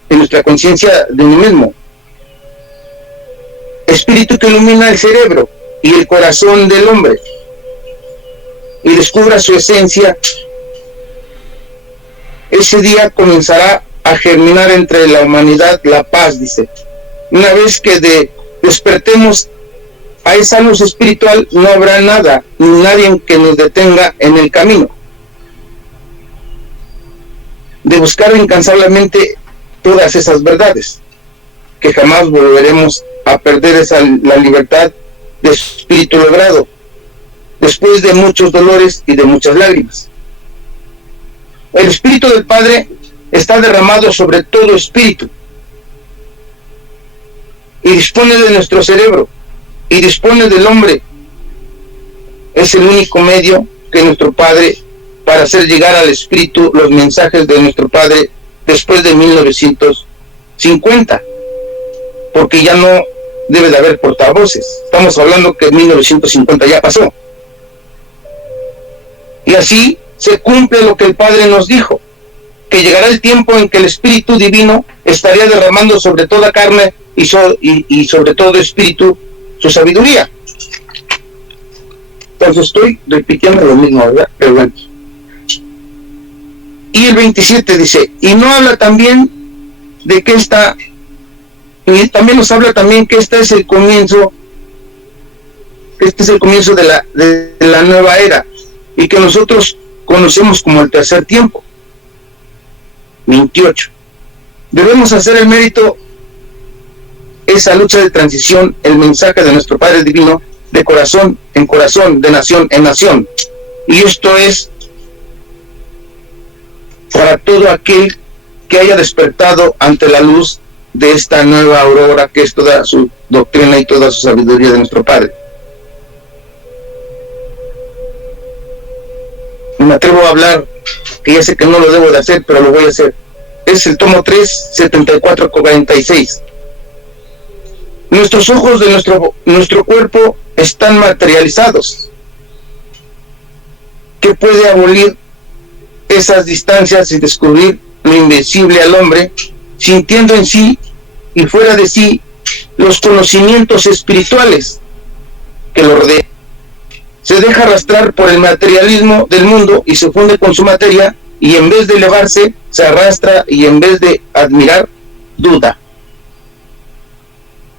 de nuestra conciencia de uno mismo, espíritu que ilumina el cerebro y el corazón del hombre, y descubra su esencia, ese día comenzará a germinar entre la humanidad la paz, dice. Una vez que despertemos a esa luz espiritual, no habrá nada ni nadie que nos detenga en el camino de buscar incansablemente todas esas verdades, que jamás volveremos a perder la libertad de su espíritu logrado después de muchos dolores y de muchas lágrimas. El Espíritu del Padre está derramado sobre todo espíritu y dispone de nuestro cerebro y dispone del hombre. Es el único medio que nuestro Padre para hacer llegar al espíritu los mensajes de nuestro Padre después de 1950, porque ya no debe de haber portavoces. Estamos hablando que 1950 ya pasó, y así se cumple lo que el Padre nos dijo, que llegará el tiempo en que el Espíritu Divino estaría derramando sobre toda carne y sobre todo espíritu su sabiduría. Entonces estoy repitiendo lo mismo, ¿verdad? Pero bueno. Y el 27 dice, y no habla también de que y también nos habla también que este es el comienzo de la nueva era, y que nosotros conocemos como el tercer tiempo. 28. Debemos hacer el mérito, esa lucha de transición, el mensaje de nuestro Padre Divino, de corazón en corazón, de nación en nación. Y esto es para todo aquel que haya despertado ante la luz de esta nueva aurora, que es toda su doctrina y toda su sabiduría de nuestro Padre. Me atrevo a hablar, que ya sé que no lo debo de hacer, pero lo voy a hacer. Es el tomo 3, 74-46. Nuestros ojos de nuestro cuerpo están materializados. ¿Qué puede abolir esas distancias y descubrir lo invisible al hombre, sintiendo en sí y fuera de sí los conocimientos espirituales que lo rodean? Se deja arrastrar por el materialismo del mundo y se funde con su materia, y en vez de elevarse, se arrastra, y en vez de admirar, duda.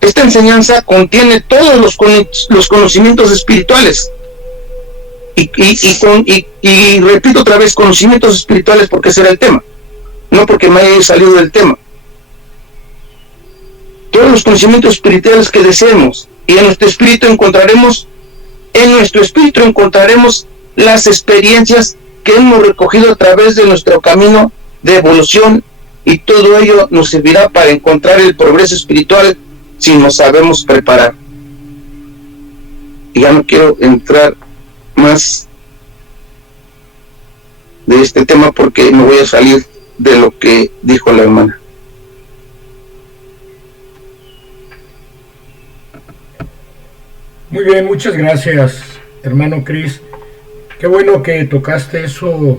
Esta enseñanza contiene todos los conocimientos espirituales. Y repito otra vez, conocimientos espirituales, porque ese era el tema, no porque me haya salido del tema. Todos los conocimientos espirituales que deseemos, y en nuestro espíritu encontraremos las experiencias que hemos recogido a través de nuestro camino de evolución, y todo ello nos servirá para encontrar el progreso espiritual si nos sabemos preparar. Y ya no quiero entrar más de este tema porque me voy a salir de lo que dijo la hermana. Muy bien, muchas gracias, hermano Cris. Qué bueno que tocaste eso.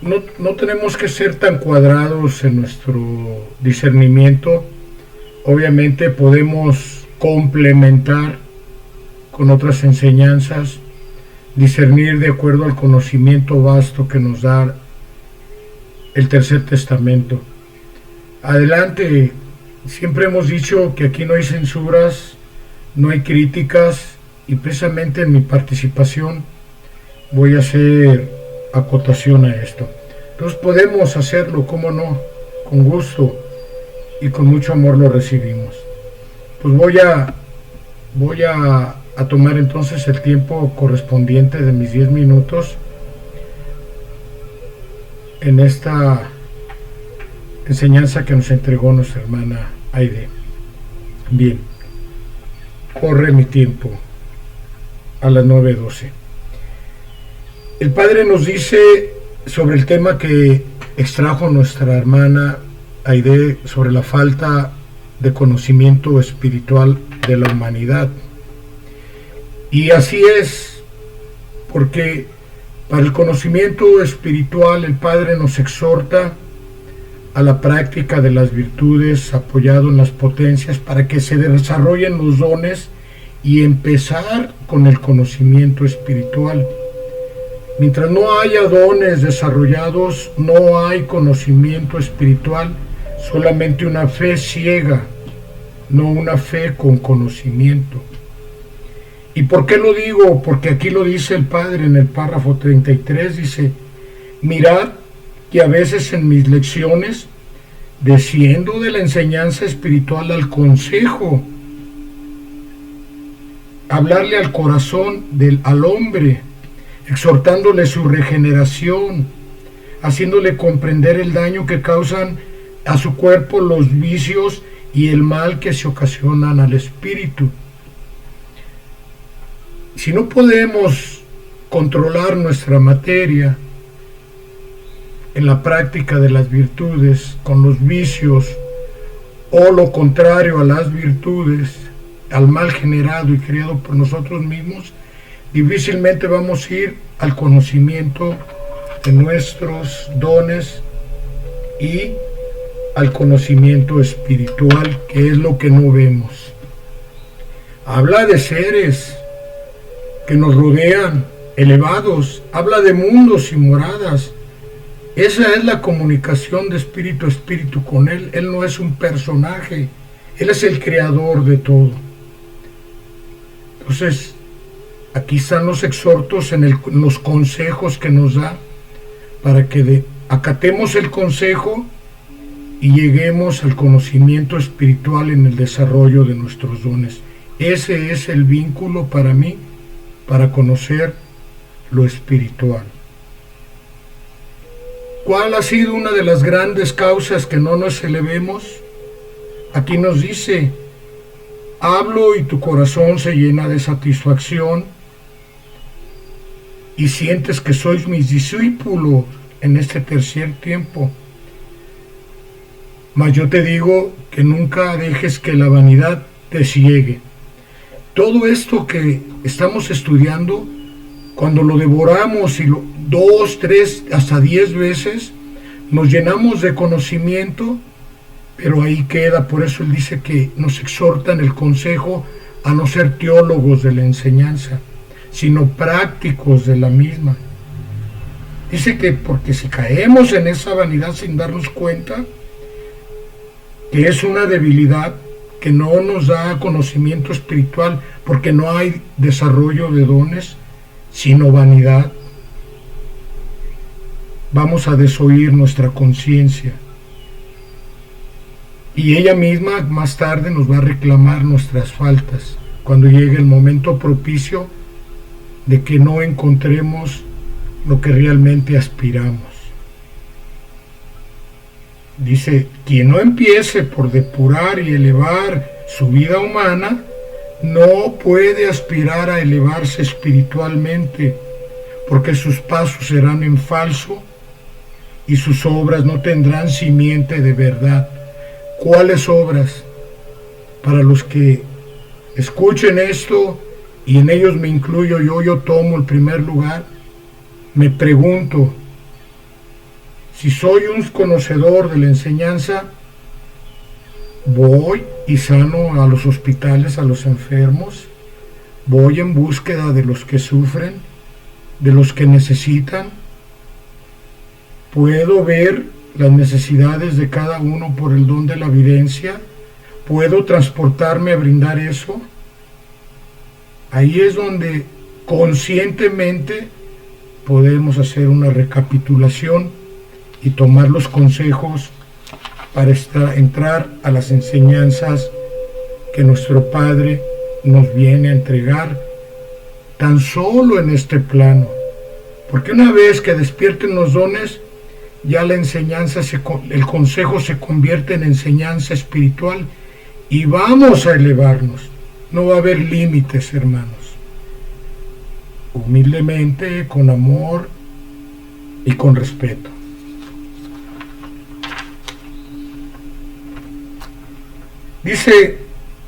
No tenemos que ser tan cuadrados en nuestro discernimiento. Obviamente podemos complementar con otras enseñanzas, discernir de acuerdo al conocimiento vasto que nos da el Tercer Testamento. Adelante, siempre hemos dicho que aquí no hay censuras, no hay críticas, y precisamente en mi participación voy a hacer acotación a esto. Entonces podemos hacerlo, cómo no, con gusto y con mucho amor lo recibimos. Pues voy a tomar entonces el tiempo correspondiente de mis 10 minutos en esta enseñanza que nos entregó nuestra hermana Aide. Bien, corre mi tiempo a las 9:12. El Padre nos dice sobre el tema que extrajo nuestra hermana Aide, sobre la falta de conocimiento espiritual de la humanidad. Y así es, porque para el conocimiento espiritual el Padre nos exhorta a la práctica de las virtudes apoyado en las potencias para que se desarrollen los dones y empezar con el conocimiento espiritual. Mientras no haya dones desarrollados, no hay conocimiento espiritual, solamente una fe ciega, no una fe con conocimiento. ¿Y por qué lo digo? Porque aquí lo dice el Padre en el párrafo 33, dice: mirad que a veces en mis lecciones desciendo de la enseñanza espiritual al consejo, hablarle al corazón al hombre, exhortándole su regeneración, haciéndole comprender el daño que causan a su cuerpo los vicios y el mal que se ocasionan al espíritu. Si no podemos controlar nuestra materia en la práctica de las virtudes con los vicios, o lo contrario a las virtudes, al mal generado y creado por nosotros mismos, difícilmente vamos a ir al conocimiento de nuestros dones y al conocimiento espiritual, que es lo que no vemos. Habla de seres que nos rodean, elevados, habla de mundos y moradas Esa es la comunicación de espíritu a espíritu con Él. Él no es un personaje, Él es el creador de todo. Entonces, aquí están los exhortos en los consejos que nos da para que acatemos el consejo y lleguemos al conocimiento espiritual en el desarrollo de nuestros dones. Ese es el vínculo para mí, para conocer lo espiritual. ¿Cuál ha sido una de las grandes causas que no nos elevemos? Aquí nos dice, hablo y tu corazón se llena de satisfacción y sientes que sois mis discípulos en este tercer tiempo. Mas yo te digo que nunca dejes que la vanidad te ciegue. Todo esto que estamos estudiando, cuando lo devoramos y 2, 3, hasta 10 veces, nos llenamos de conocimiento, pero ahí queda. Por eso él dice que nos exhorta en el consejo a no ser teólogos de la enseñanza, sino prácticos de la misma. Dice que porque si caemos en esa vanidad sin darnos cuenta, que es una debilidad que no nos da conocimiento espiritual, porque no hay desarrollo de dones, sino vanidad, vamos a desoír nuestra conciencia. Y ella misma más tarde nos va a reclamar nuestras faltas, cuando llegue el momento propicio de que no encontremos lo que realmente aspiramos. Dice, quien no empiece por depurar y elevar su vida humana, no puede aspirar a elevarse espiritualmente, porque sus pasos serán en falso y sus obras no tendrán simiente de verdad. ¿Cuáles obras? Para los que escuchen esto, y en ellos me incluyo yo tomo el primer lugar, me pregunto, si soy un conocedor de la enseñanza, voy y sano a los hospitales, a los enfermos, voy en búsqueda de los que sufren, de los que necesitan, puedo ver las necesidades de cada uno por el don de la evidencia, puedo transportarme a brindar eso. Ahí es donde conscientemente podemos hacer una recapitulación y tomar los consejos para entrar a las enseñanzas que nuestro Padre nos viene a entregar tan solo en este plano. Porque una vez que despierten los dones, ya la enseñanza, el consejo se convierte en enseñanza espiritual y vamos a elevarnos. No va a haber límites, hermanos. Humildemente, con amor y con respeto. Dice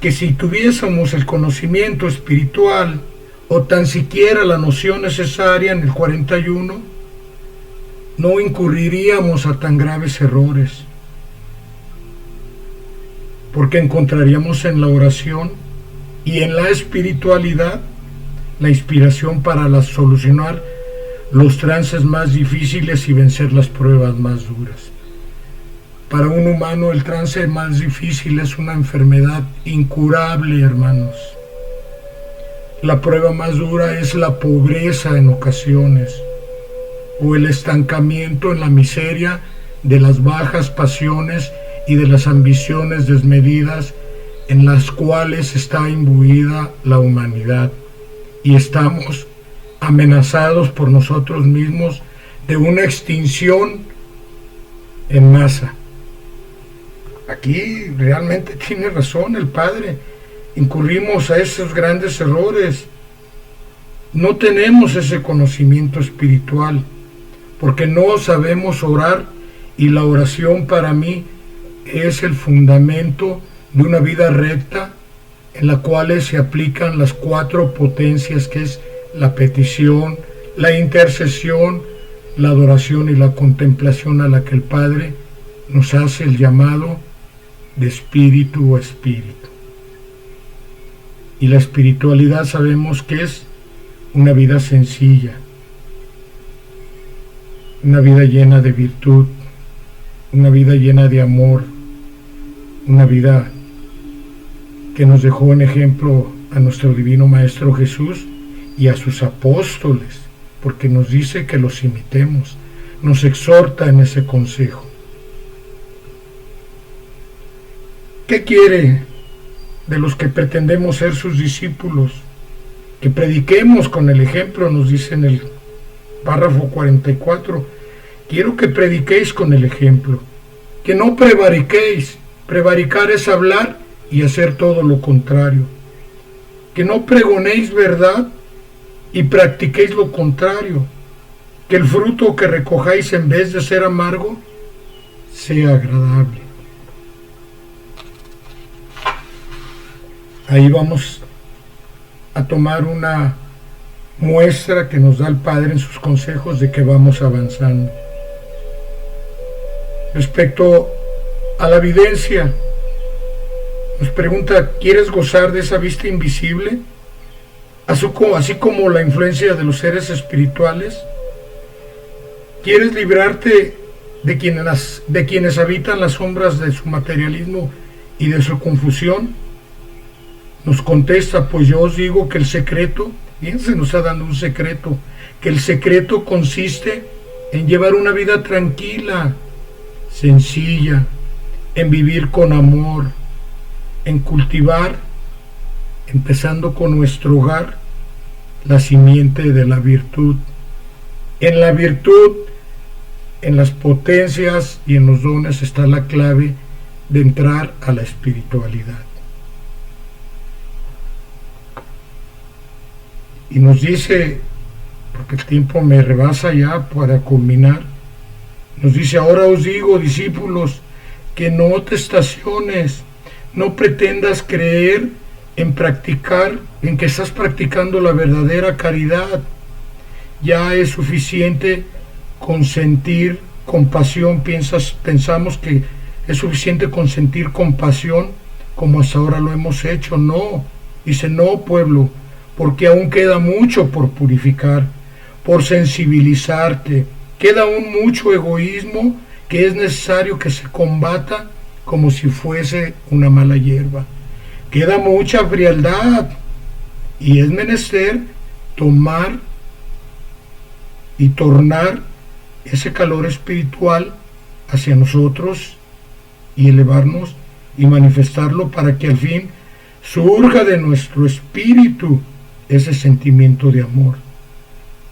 que si tuviésemos el conocimiento espiritual o tan siquiera la noción necesaria en el 41, no incurriríamos a tan graves errores, porque encontraríamos en la oración y en la espiritualidad la inspiración para solucionar los trances más difíciles y vencer las pruebas más duras. Para un humano el trance más difícil es una enfermedad incurable, hermanos. La prueba más dura es la pobreza en ocasiones, o el estancamiento en la miseria de las bajas pasiones y de las ambiciones desmedidas en las cuales está imbuida la humanidad, y estamos amenazados por nosotros mismos de una extinción en masa. Aquí realmente tiene razón el Padre. Incurrimos a esos grandes errores. No tenemos ese conocimiento espiritual, porque no sabemos orar, y la oración para mí es el fundamento de una vida recta en la cual se aplican las 4 potencias, que es la petición, la intercesión, la adoración y la contemplación, a la que el Padre nos hace el llamado de espíritu a espíritu. Y la espiritualidad sabemos que es una vida sencilla. una vida llena de virtud, una vida llena de amor, una vida que nos dejó en ejemplo a nuestro divino Maestro Jesús y a sus apóstoles, porque nos dice que los imitemos, nos exhorta en ese consejo. ¿Qué quiere de los que pretendemos ser sus discípulos? Que prediquemos con el ejemplo, nos dice en el párrafo 44. Quiero que prediquéis con el ejemplo, que no prevariquéis. Prevaricar es hablar y hacer todo lo contrario. Que no pregonéis verdad y practiquéis lo contrario. Que el fruto que recojáis, en vez de ser amargo, sea agradable. Ahí vamos a tomar una muestra que nos da el Padre en sus consejos de que vamos avanzando. Respecto a la evidencia, nos pregunta: ¿quieres gozar de esa vista invisible? Así como la influencia de los seres espirituales. ¿Quieres librarte de quienes habitan las sombras de su materialismo y de su confusión? Nos contesta: pues yo os digo que el secreto, fíjense, nos está dando un secreto, que el secreto consiste en llevar una vida tranquila, sencilla, en vivir con amor, en cultivar, empezando con nuestro hogar, la simiente de la virtud. En la virtud, en las potencias y en los dones está la clave de entrar a la espiritualidad. Y nos dice, porque el tiempo me rebasa ya para culminar, nos dice: ahora os digo, discípulos, que no te estaciones, no pretendas creer en que estás practicando la verdadera caridad. Ya es suficiente con sentir compasión. Pensamos que es suficiente con sentir compasión como hasta ahora lo hemos hecho. No, dice: no, pueblo, porque aún queda mucho por purificar, por sensibilizarte. Queda aún mucho egoísmo que es necesario que se combata como si fuese una mala hierba. Queda mucha frialdad y es menester tomar y tornar ese calor espiritual hacia nosotros y elevarnos y manifestarlo para que al fin surja de nuestro espíritu ese sentimiento de amor.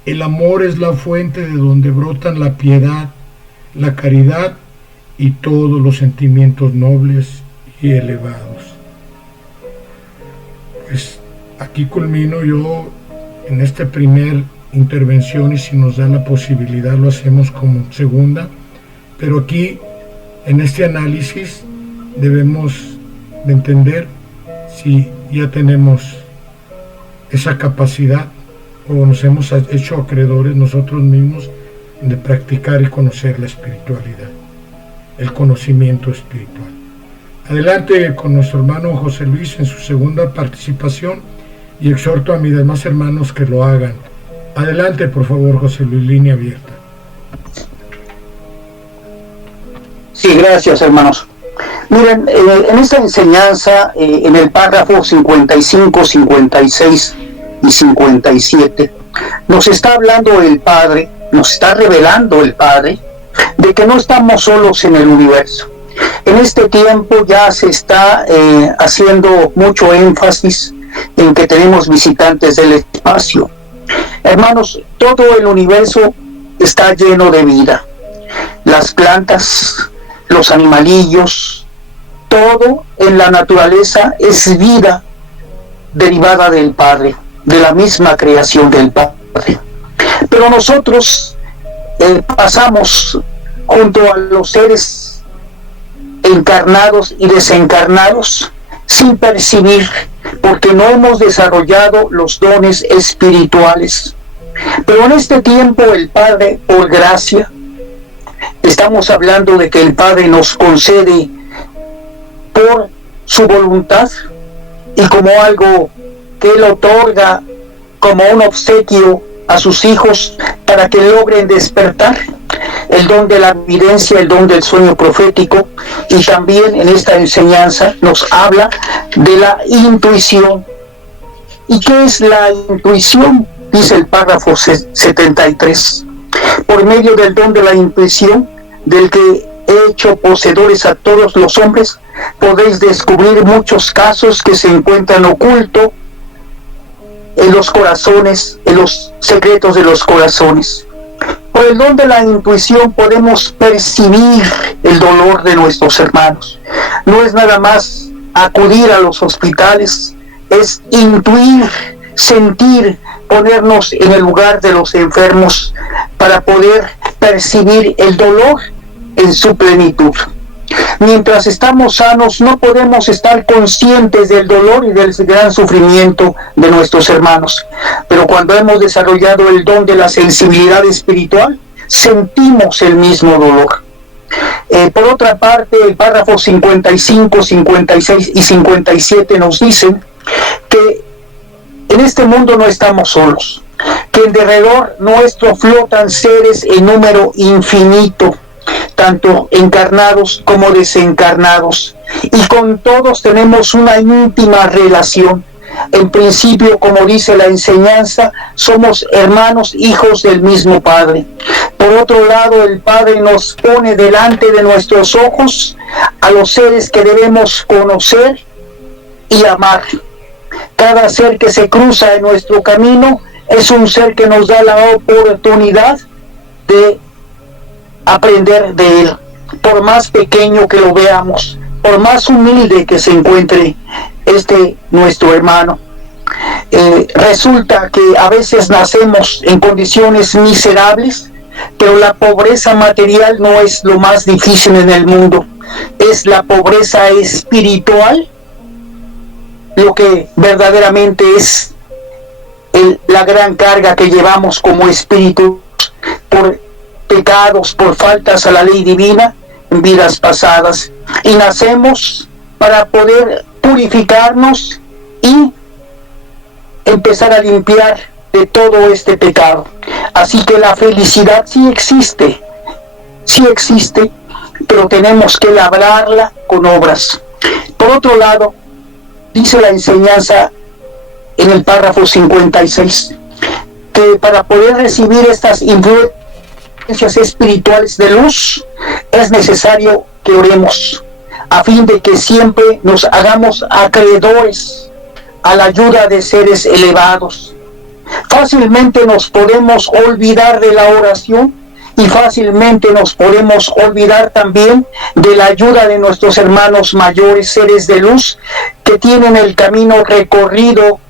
El amor es la fuente de donde brotan la piedad, la caridad y todos los sentimientos nobles y elevados. Pues aquí culmino yo en esta primera intervención, y si nos da la posibilidad lo hacemos como segunda, pero aquí en este análisis debemos de entender si ya tenemos esa capacidad o nos hemos hecho acreedores nosotros mismos de practicar y conocer la espiritualidad, el conocimiento espiritual. Adelante con nuestro hermano José Luis en su segunda participación, y exhorto a mis demás hermanos que lo hagan. Adelante, por favor, José Luis, línea abierta. Sí, gracias, hermanos. Miren, en esta enseñanza, en el párrafo 55, 56 y 57, nos está hablando el Padre, nos está revelando el Padre, de que no estamos solos en el universo. En este tiempo ya se está haciendo mucho énfasis en que tenemos visitantes del espacio. Hermanos, todo el universo está lleno de vida. Las plantas, los animalillos, todo en la naturaleza es vida derivada del Padre, de la misma creación del Padre. Pero nosotros pasamos junto a los seres encarnados y desencarnados sin percibir, porque no hemos desarrollado los dones espirituales. Pero en este tiempo el Padre, por gracia, estamos hablando de que el Padre nos concede por su voluntad y como algo que Él otorga como un obsequio a sus hijos para que logren despertar. el don de la evidencia, el don del sueño profético, y también en esta enseñanza nos habla de la intuición. ¿Y qué es la intuición? Dice el párrafo 73. Por medio del don de la intuición, del que he hecho poseedores a todos los hombres, podéis descubrir muchos casos que se encuentran ocultos en los corazones, en los secretos de los corazones. Por el don de la intuición podemos percibir el dolor de nuestros hermanos. No es nada más acudir a los hospitales, es intuir, sentir, ponernos en el lugar de los enfermos para poder percibir el dolor en su plenitud. Mientras estamos sanos, no podemos estar conscientes del dolor y del gran sufrimiento de nuestros hermanos. Pero cuando hemos desarrollado el don de la sensibilidad espiritual, sentimos el mismo dolor. Por otra parte, el párrafo 55, 56 y 57 nos dicen que en este mundo no estamos solos, que en derredor nuestro flotan seres en número infinito, tanto encarnados como desencarnados, y con todos tenemos una íntima relación. En principio, como dice la enseñanza, somos hermanos, hijos del mismo Padre. Por otro lado, el Padre nos pone delante de nuestros ojos a los seres que debemos conocer y amar. Cada ser que se cruza en nuestro camino es un ser que nos da la oportunidad de aprender de él, por más pequeño que lo veamos, por más humilde que se encuentre nuestro hermano. Resulta que a veces nacemos en condiciones miserables, pero la pobreza material no es lo más difícil en el mundo, es la pobreza espiritual lo que verdaderamente es la gran carga que llevamos como espíritu por pecados, por faltas a la ley divina en vidas pasadas, y nacemos para poder purificarnos y empezar a limpiar de todo este pecado. Así que la felicidad sí existe, pero tenemos que labrarla con obras. Por otro lado, dice la enseñanza en el párrafo 56 que para poder recibir estas influencias espirituales de luz es necesario que oremos, a fin de que siempre nos hagamos acreedores a la ayuda de seres elevados. Fácilmente nos podemos olvidar de la oración y fácilmente nos podemos olvidar también de la ayuda de nuestros hermanos mayores, seres de luz, que tienen el camino recorrido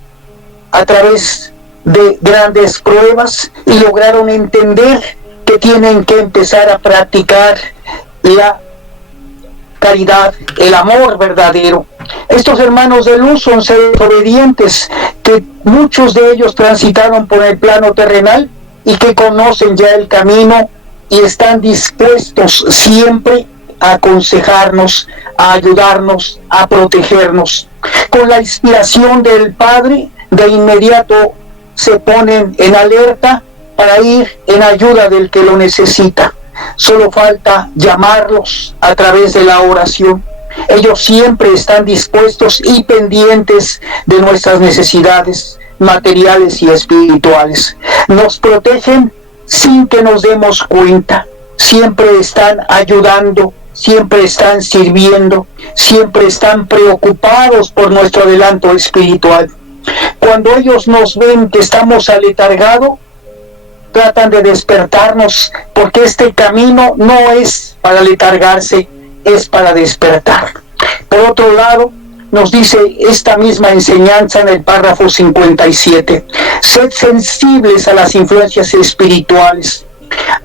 a través de grandes pruebas y lograron entender que tienen que empezar a practicar la caridad, el amor verdadero. Estos hermanos de luz son seres obedientes, que muchos de ellos transitaron por el plano terrenal y que conocen ya el camino y están dispuestos siempre a aconsejarnos, a ayudarnos, a protegernos. Con la inspiración del Padre, de inmediato se ponen en alerta para ir en ayuda del que lo necesita. Solo falta llamarlos a través de la oración. Ellos siempre están dispuestos y pendientes de nuestras necesidades materiales y espirituales. Nos protegen sin que nos demos cuenta. Siempre están ayudando, siempre están sirviendo, siempre están preocupados por nuestro adelanto espiritual. Cuando ellos nos ven que estamos aletargados, tratan de despertarnos, porque este camino no es para letargarse, es para despertar. Por otro lado, nos dice esta misma enseñanza en el párrafo 57, sed sensibles a las influencias espirituales.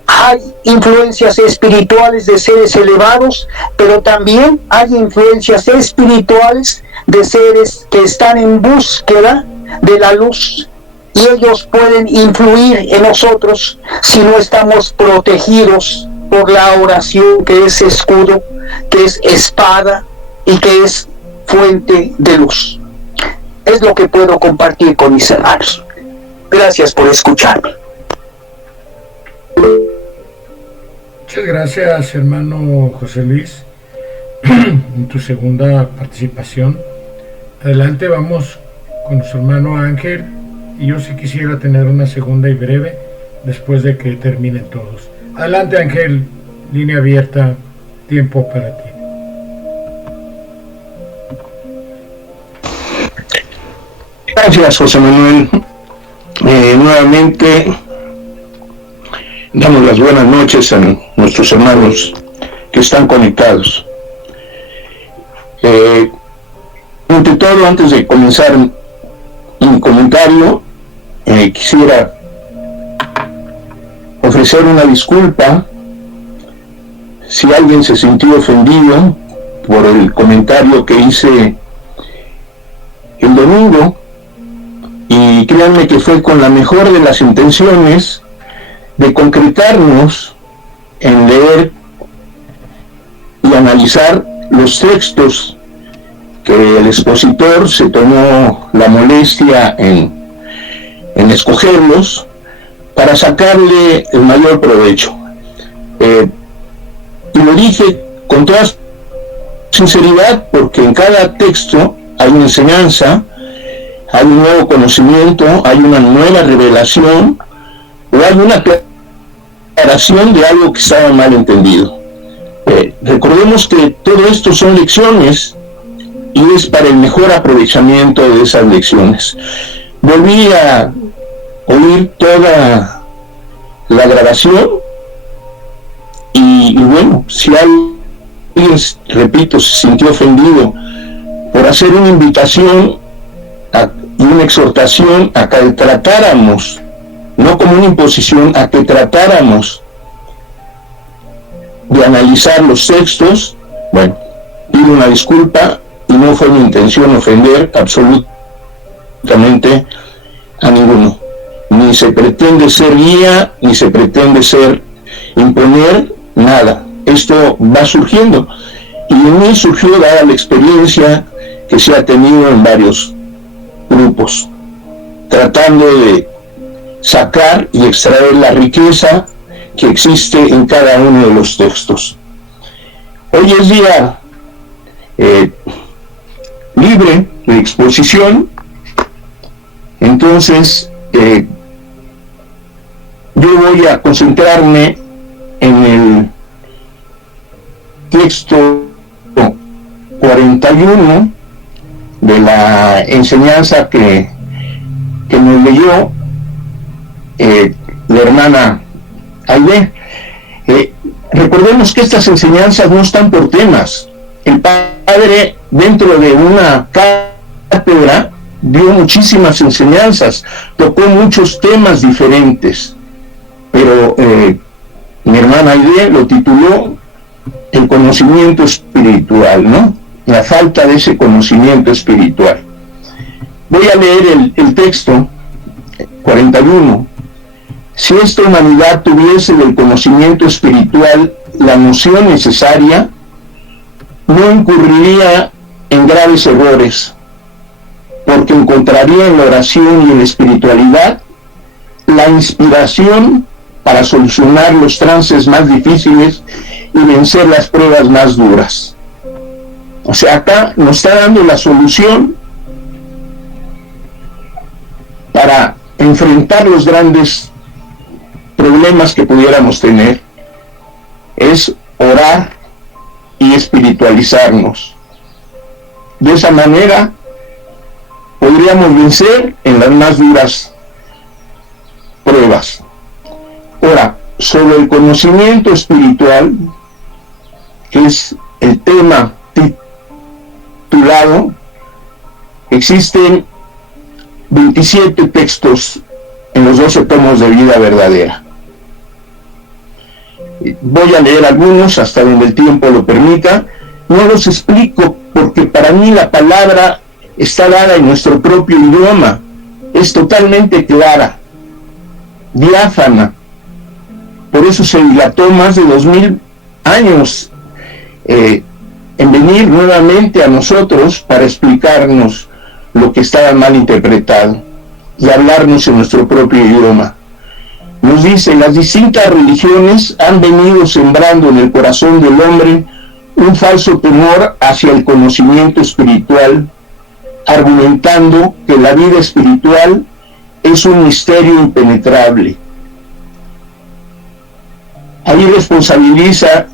Hay influencias espirituales de seres elevados, pero también hay influencias espirituales de seres que están en búsqueda de la luz, y ellos pueden influir en nosotros si no estamos protegidos por la oración, que es escudo, que es espada y que es fuente de luz. Es lo que puedo compartir con mis hermanos. Gracias por escucharme. Muchas gracias, hermano José Luis, en tu segunda participación. Adelante, vamos con nuestro hermano Ángel, y yo sí quisiera tener una segunda y breve después de que terminen todos. Adelante, Ángel, línea abierta, tiempo para ti. Gracias, José Manuel. Nuevamente damos las buenas noches a nuestros hermanos que están conectados. Ante todo, antes de comenzar mi comentario, quisiera ofrecer una disculpa si alguien se sintió ofendido por el comentario que hice el domingo, y créanme que fue con la mejor de las intenciones de concretarnos en leer y analizar los textos que el expositor se tomó la molestia en escogerlos para sacarle el mayor provecho. Y lo dije con toda sinceridad, porque en cada texto hay una enseñanza, hay un nuevo conocimiento, hay una nueva revelación, o hay una aclaración de algo que estaba mal entendido. Recordemos que todo esto son lecciones, y es para el mejor aprovechamiento de esas lecciones. Volví a oír toda la grabación, y bueno, si alguien, repito, se sintió ofendido por hacer una invitación y una exhortación a que tratáramos, no como una imposición, a que tratáramos de analizar los textos, bueno, pido una disculpa, y no fue mi intención ofender absolutamente a ninguno. Ni se pretende ser guía, ni se pretende imponer nada. Esto va surgiendo, y en mí surgió dada la experiencia que se ha tenido en varios grupos, tratando de sacar y extraer la riqueza que existe en cada uno de los textos. Hoy es día libre de exposición, entonces yo voy a concentrarme en el texto 41 de la enseñanza que nos leyó la hermana Aide. Recordemos que estas enseñanzas no están por temas. El Padre, dentro de una cátedra, dio muchísimas enseñanzas, tocó muchos temas diferentes, pero mi hermana Aide lo tituló el conocimiento espiritual, ¿no? La falta de ese conocimiento espiritual. Voy a leer el texto 41. Si esta humanidad tuviese del conocimiento espiritual la noción necesaria, no incurriría en graves errores, porque encontraría en la oración y en la espiritualidad la inspiración para solucionar los trances más difíciles y vencer las pruebas más duras. O sea, acá nos está dando la solución para enfrentar los grandes problemas que pudiéramos tener. Es orar y espiritualizarnos. De esa manera podríamos vencer en las más duras pruebas. Ahora, sobre el conocimiento espiritual, que es el tema titulado, existen 27 textos en los 12 tomos de Vida Verdadera. Voy a leer algunos hasta donde el tiempo lo permita. No los explico porque para mí la palabra está dada en nuestro propio idioma. Es totalmente clara, diáfana. Por eso se dilató más de 2000 años en venir nuevamente a nosotros para explicarnos lo que estaba mal interpretado y hablarnos en nuestro propio idioma. Nos dice, las distintas religiones han venido sembrando en el corazón del hombre un falso temor hacia el conocimiento espiritual, argumentando que la vida espiritual es un misterio impenetrable. Ahí responsabiliza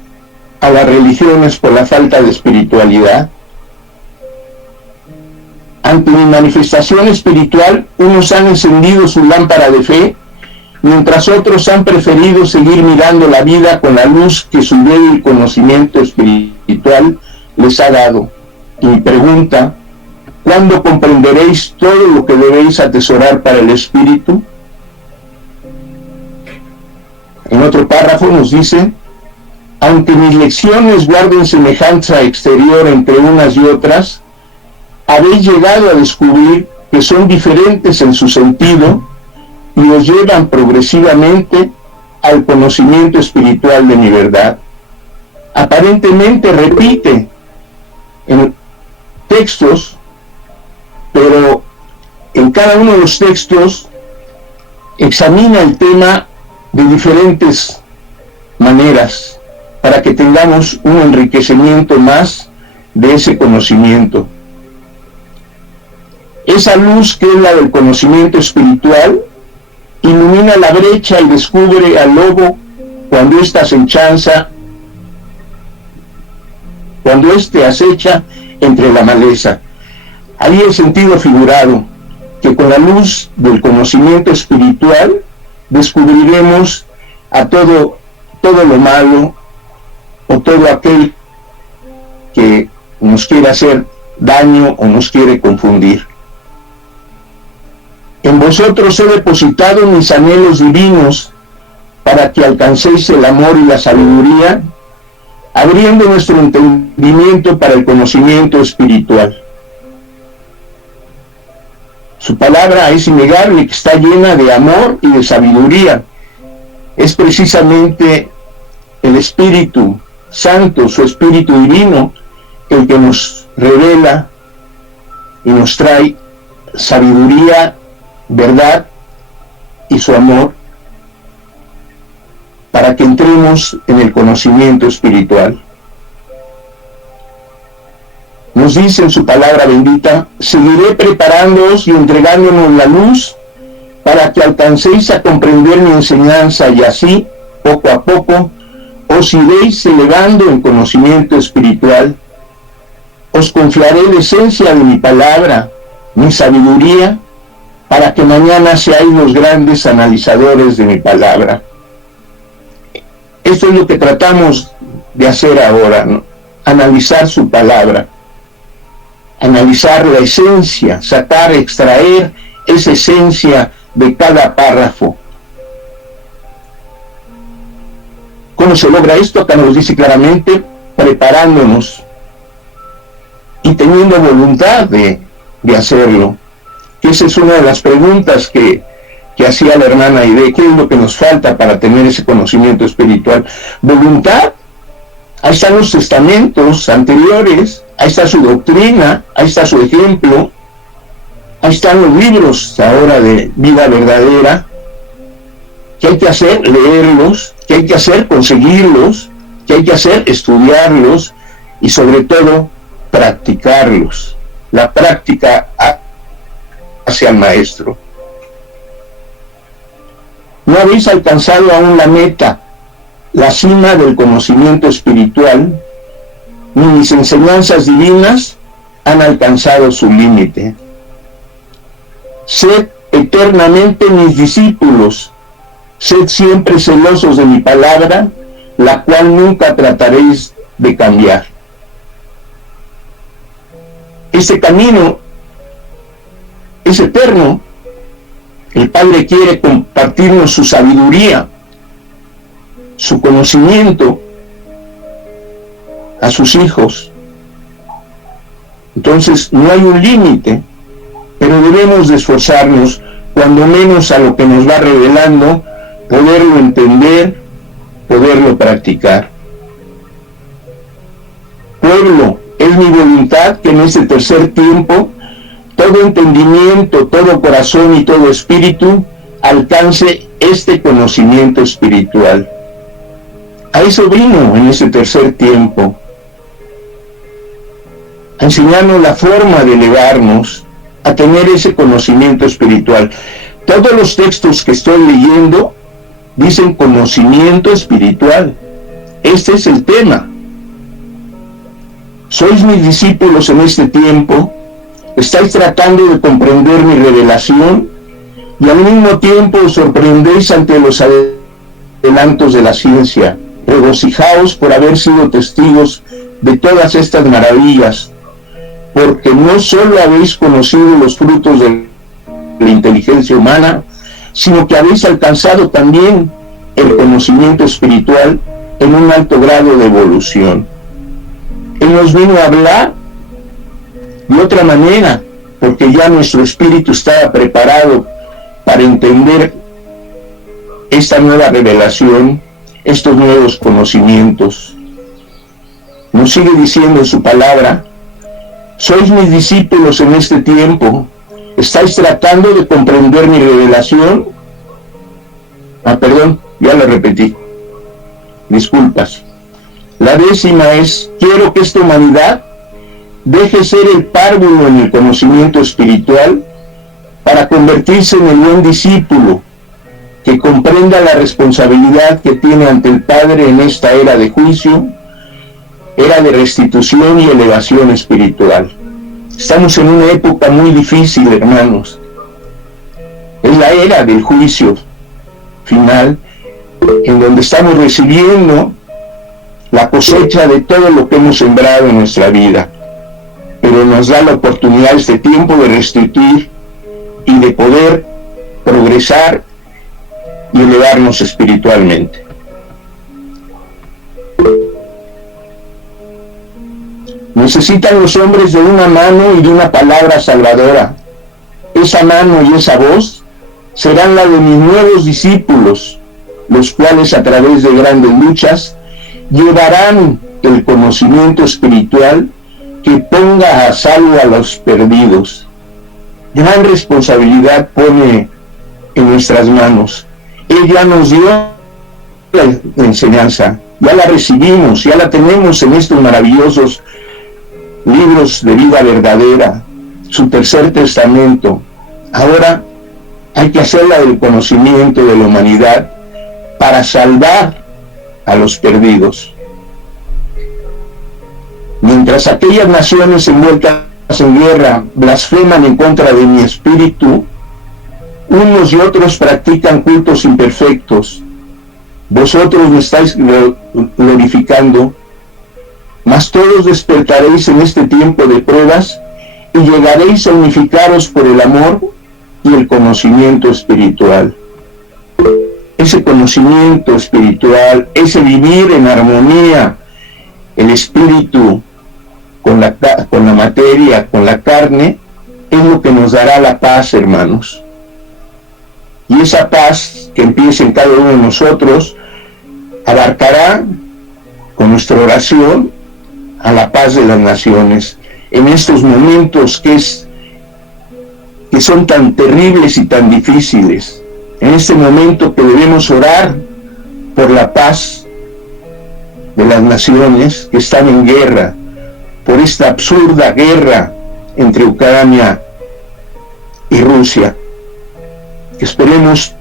a las religiones por la falta de espiritualidad. Ante mi manifestación espiritual, unos han encendido su lámpara de fe, mientras otros han preferido seguir mirando la vida con la luz que su débil conocimiento espiritual les ha dado. Y mi pregunta, ¿cuándo comprenderéis todo lo que debéis atesorar para el espíritu? En otro párrafo nos dice, aunque mis lecciones guarden semejanza exterior entre unas y otras, habéis llegado a descubrir que son diferentes en su sentido y os llevan progresivamente al conocimiento espiritual de mi verdad. Aparentemente repite en textos, pero en cada uno de los textos examina el tema de diferentes maneras para que tengamos un enriquecimiento más de ese conocimiento. Esa luz que es la del conocimiento espiritual ilumina la brecha y descubre al lobo cuando éste acecha entre la maleza. Ahí el sentido figurado, que con la luz del conocimiento espiritual descubriremos a todo lo malo o todo aquel que nos quiere hacer daño o nos quiere confundir. En vosotros he depositado mis anhelos divinos para que alcancéis el amor y la sabiduría, abriendo nuestro entendimiento para el conocimiento espiritual. Su palabra es innegable, que está llena de amor y de sabiduría. Es precisamente el Espíritu Santo, su Espíritu Divino, el que nos revela y nos trae sabiduría, verdad y su amor para que entremos en el conocimiento espiritual. Nos dice en su palabra bendita, seguiré preparándoos y entregándonos la luz para que alcancéis a comprender mi enseñanza y así, poco a poco, os iréis elevando en conocimiento espiritual. Os confiaré la esencia de mi palabra, mi sabiduría, para que mañana seáis los grandes analizadores de mi palabra. Esto es lo que tratamos de hacer ahora, ¿no? Analizar su palabra, analizar la esencia, sacar, extraer esa esencia de cada párrafo. ¿Cómo se logra esto? Acá nos dice claramente, preparándonos y teniendo voluntad de hacerlo. Esa es una de las preguntas que hacía la hermana Aide. ¿Qué es lo que nos falta para tener ese conocimiento espiritual? Voluntad. Ahí están los testamentos anteriores, ahí está su doctrina, ahí está su ejemplo, ahí están los libros ahora de vida verdadera. ¿Qué hay que hacer? Leerlos. ¿Qué hay que hacer? Conseguirlos. ¿Qué hay que hacer? Estudiarlos y sobre todo practicarlos. La práctica hacia el maestro. No habéis alcanzado aún la meta, la cima del conocimiento espiritual, ni mis enseñanzas divinas han alcanzado su límite. Sed eternamente mis discípulos, sed siempre celosos de mi palabra, la cual nunca trataréis de cambiar. Ese camino es eterno. El Padre quiere compartirnos su sabiduría, su conocimiento a sus hijos. Entonces no hay un límite, pero debemos de esforzarnos, cuando menos a lo que nos va revelando, poderlo entender, poderlo practicar. Pueblo, es mi voluntad que en este tercer tiempo todo entendimiento, todo corazón y todo espíritu alcance este conocimiento espiritual. A eso vino en ese tercer tiempo, a enseñarnos la forma de elevarnos, a tener ese conocimiento espiritual. Todos los textos que estoy leyendo dicen conocimiento espiritual. Este es el tema. Sois mis discípulos en este tiempo, estáis tratando de comprender mi revelación y al mismo tiempo os sorprendéis ante los adelantos de la ciencia. Regocijaos por haber sido testigos de todas estas maravillas, porque no solo habéis conocido los frutos de la inteligencia humana, sino que habéis alcanzado también el conocimiento espiritual en un alto grado de evolución. Él nos vino a hablar de otra manera, porque ya nuestro espíritu estaba preparado para entender esta nueva revelación, estos nuevos conocimientos. Nos sigue diciendo en su palabra: sois mis discípulos en este tiempo, estáis tratando de comprender mi revelación. Perdón, ya lo repetí, disculpas. La décima es: quiero que esta humanidad deje ser el párvulo en el conocimiento espiritual para convertirse en el buen discípulo que comprenda la responsabilidad que tiene ante el Padre en esta era de juicio, era de restitución y elevación espiritual. Estamos en una época muy difícil, hermanos. Es la era del juicio final, en donde estamos recibiendo la cosecha de todo lo que hemos sembrado en nuestra vida. Pero nos da la oportunidad este tiempo de restituir y de poder progresar y elevarnos espiritualmente. Necesitan los hombres de una mano y de una palabra salvadora. Esa mano y esa voz serán la de mis nuevos discípulos, los cuales a través de grandes luchas llevarán el conocimiento espiritual que ponga a salvo a los perdidos. Gran responsabilidad pone en nuestras manos. Él ya nos dio la enseñanza, ya la recibimos, ya la tenemos en estos maravillosos libros de vida verdadera, su tercer testamento. Ahora hay que hacerla del conocimiento de la humanidad para salvar a los perdidos. Mientras aquellas naciones envueltas en guerra blasfeman en contra de mi espíritu, unos y otros practican cultos imperfectos. Vosotros me estáis glorificando, mas todos despertaréis en este tiempo de pruebas y llegaréis a unificaros por el amor y el conocimiento espiritual. Ese conocimiento espiritual, ese vivir en armonía, el espíritu con la materia, con la carne, es lo que nos dará la paz, hermanos. Y esa paz que empieza en cada uno de nosotros abarcará con nuestra oración a la paz de las naciones en estos momentos que son tan terribles y tan difíciles. En este momento que debemos orar por la paz de las naciones que están en guerra, por esta absurda guerra entre Ucrania y Rusia. Esperemos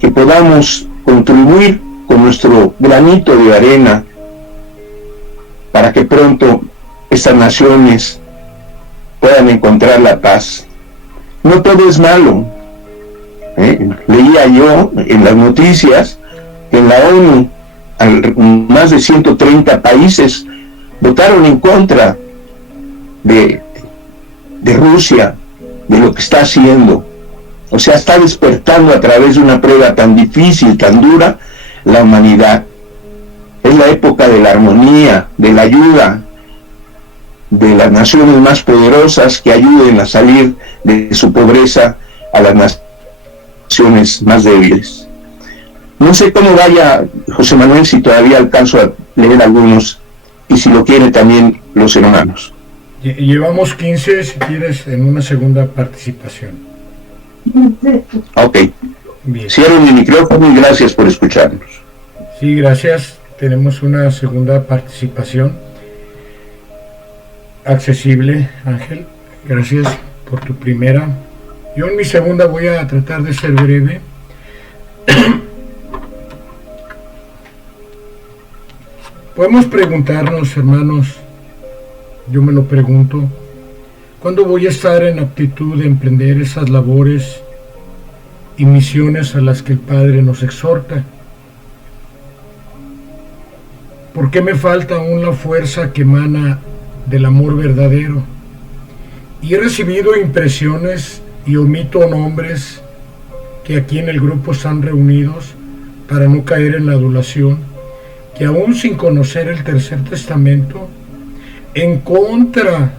que podamos contribuir con nuestro granito de arena para que pronto estas naciones puedan encontrar la paz. No todo es malo. Leía yo en las noticias que en la ONU más de 130 países votaron en contra de Rusia, de lo que está haciendo. O sea, está despertando a través de una prueba tan difícil, tan dura, la humanidad. Es la época de la armonía, de la ayuda, de las naciones más poderosas que ayuden a salir de su pobreza a las naciones más débiles. No sé cómo vaya José Manuel, si todavía alcanzo a leer algunos, y si lo quieren también los hermanos. Llevamos 15, si quieres, en una segunda participación. Ok. Bien. Cierro mi micrófono y gracias por escucharnos. Sí, gracias. Tenemos una segunda participación accesible, Ángel. Gracias por tu primera. Yo en mi segunda voy a tratar de ser breve. Podemos preguntarnos, hermanos, yo me lo pregunto, ¿cuándo voy a estar en aptitud de emprender esas labores y misiones a las que el Padre nos exhorta? ¿Por qué me falta aún la fuerza que emana del amor verdadero? Y he recibido impresiones y omito nombres que aquí en el grupo están reunidos para no caer en la adulación, que aún sin conocer el Tercer Testamento, en contra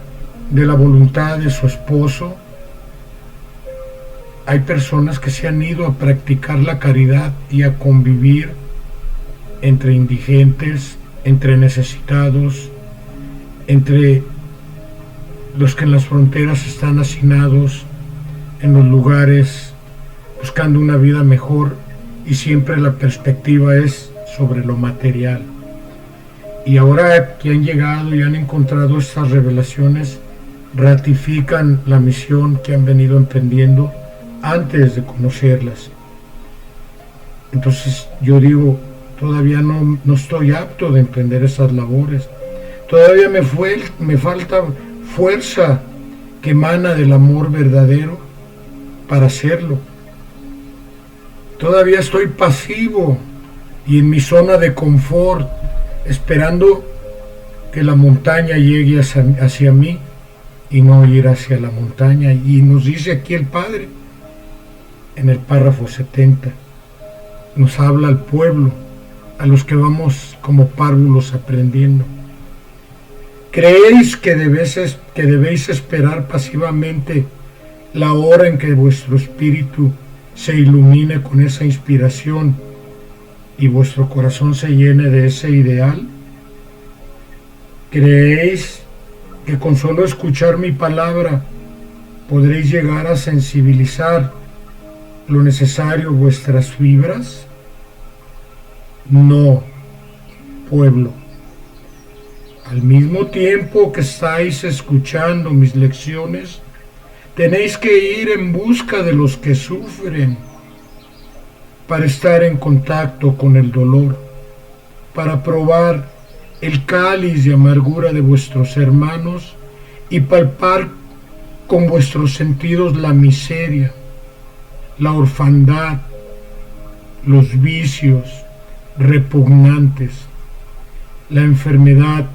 de la voluntad de su esposo, hay personas que se han ido a practicar la caridad y a convivir entre indigentes, entre necesitados, entre los que en las fronteras están hacinados, en los lugares, buscando una vida mejor, y siempre la perspectiva es sobre lo material. Y ahora que han llegado y han encontrado estas revelaciones, ratifican la misión que han venido emprendiendo antes de conocerlas. Entonces yo digo, todavía no estoy apto de emprender esas labores. Todavía me falta fuerza que emana del amor verdadero para hacerlo. Todavía estoy pasivo y en mi zona de confort, esperando que la montaña llegue hacia mí y no ir hacia la montaña. Y nos dice aquí el Padre, en el párrafo 70, nos habla al pueblo, a los que vamos como párvulos aprendiendo. ¿Creéis que debéis esperar pasivamente la hora en que vuestro espíritu se ilumine con esa inspiración y vuestro corazón se llene de ese ideal? ¿Creéis que con solo escuchar mi palabra podréis llegar a sensibilizar lo necesario vuestras fibras? No, pueblo. Al mismo tiempo que estáis escuchando mis lecciones, tenéis que ir en busca de los que sufren, para estar en contacto con el dolor, para probar el cáliz de amargura de vuestros hermanos y palpar con vuestros sentidos la miseria, la orfandad, los vicios repugnantes, la enfermedad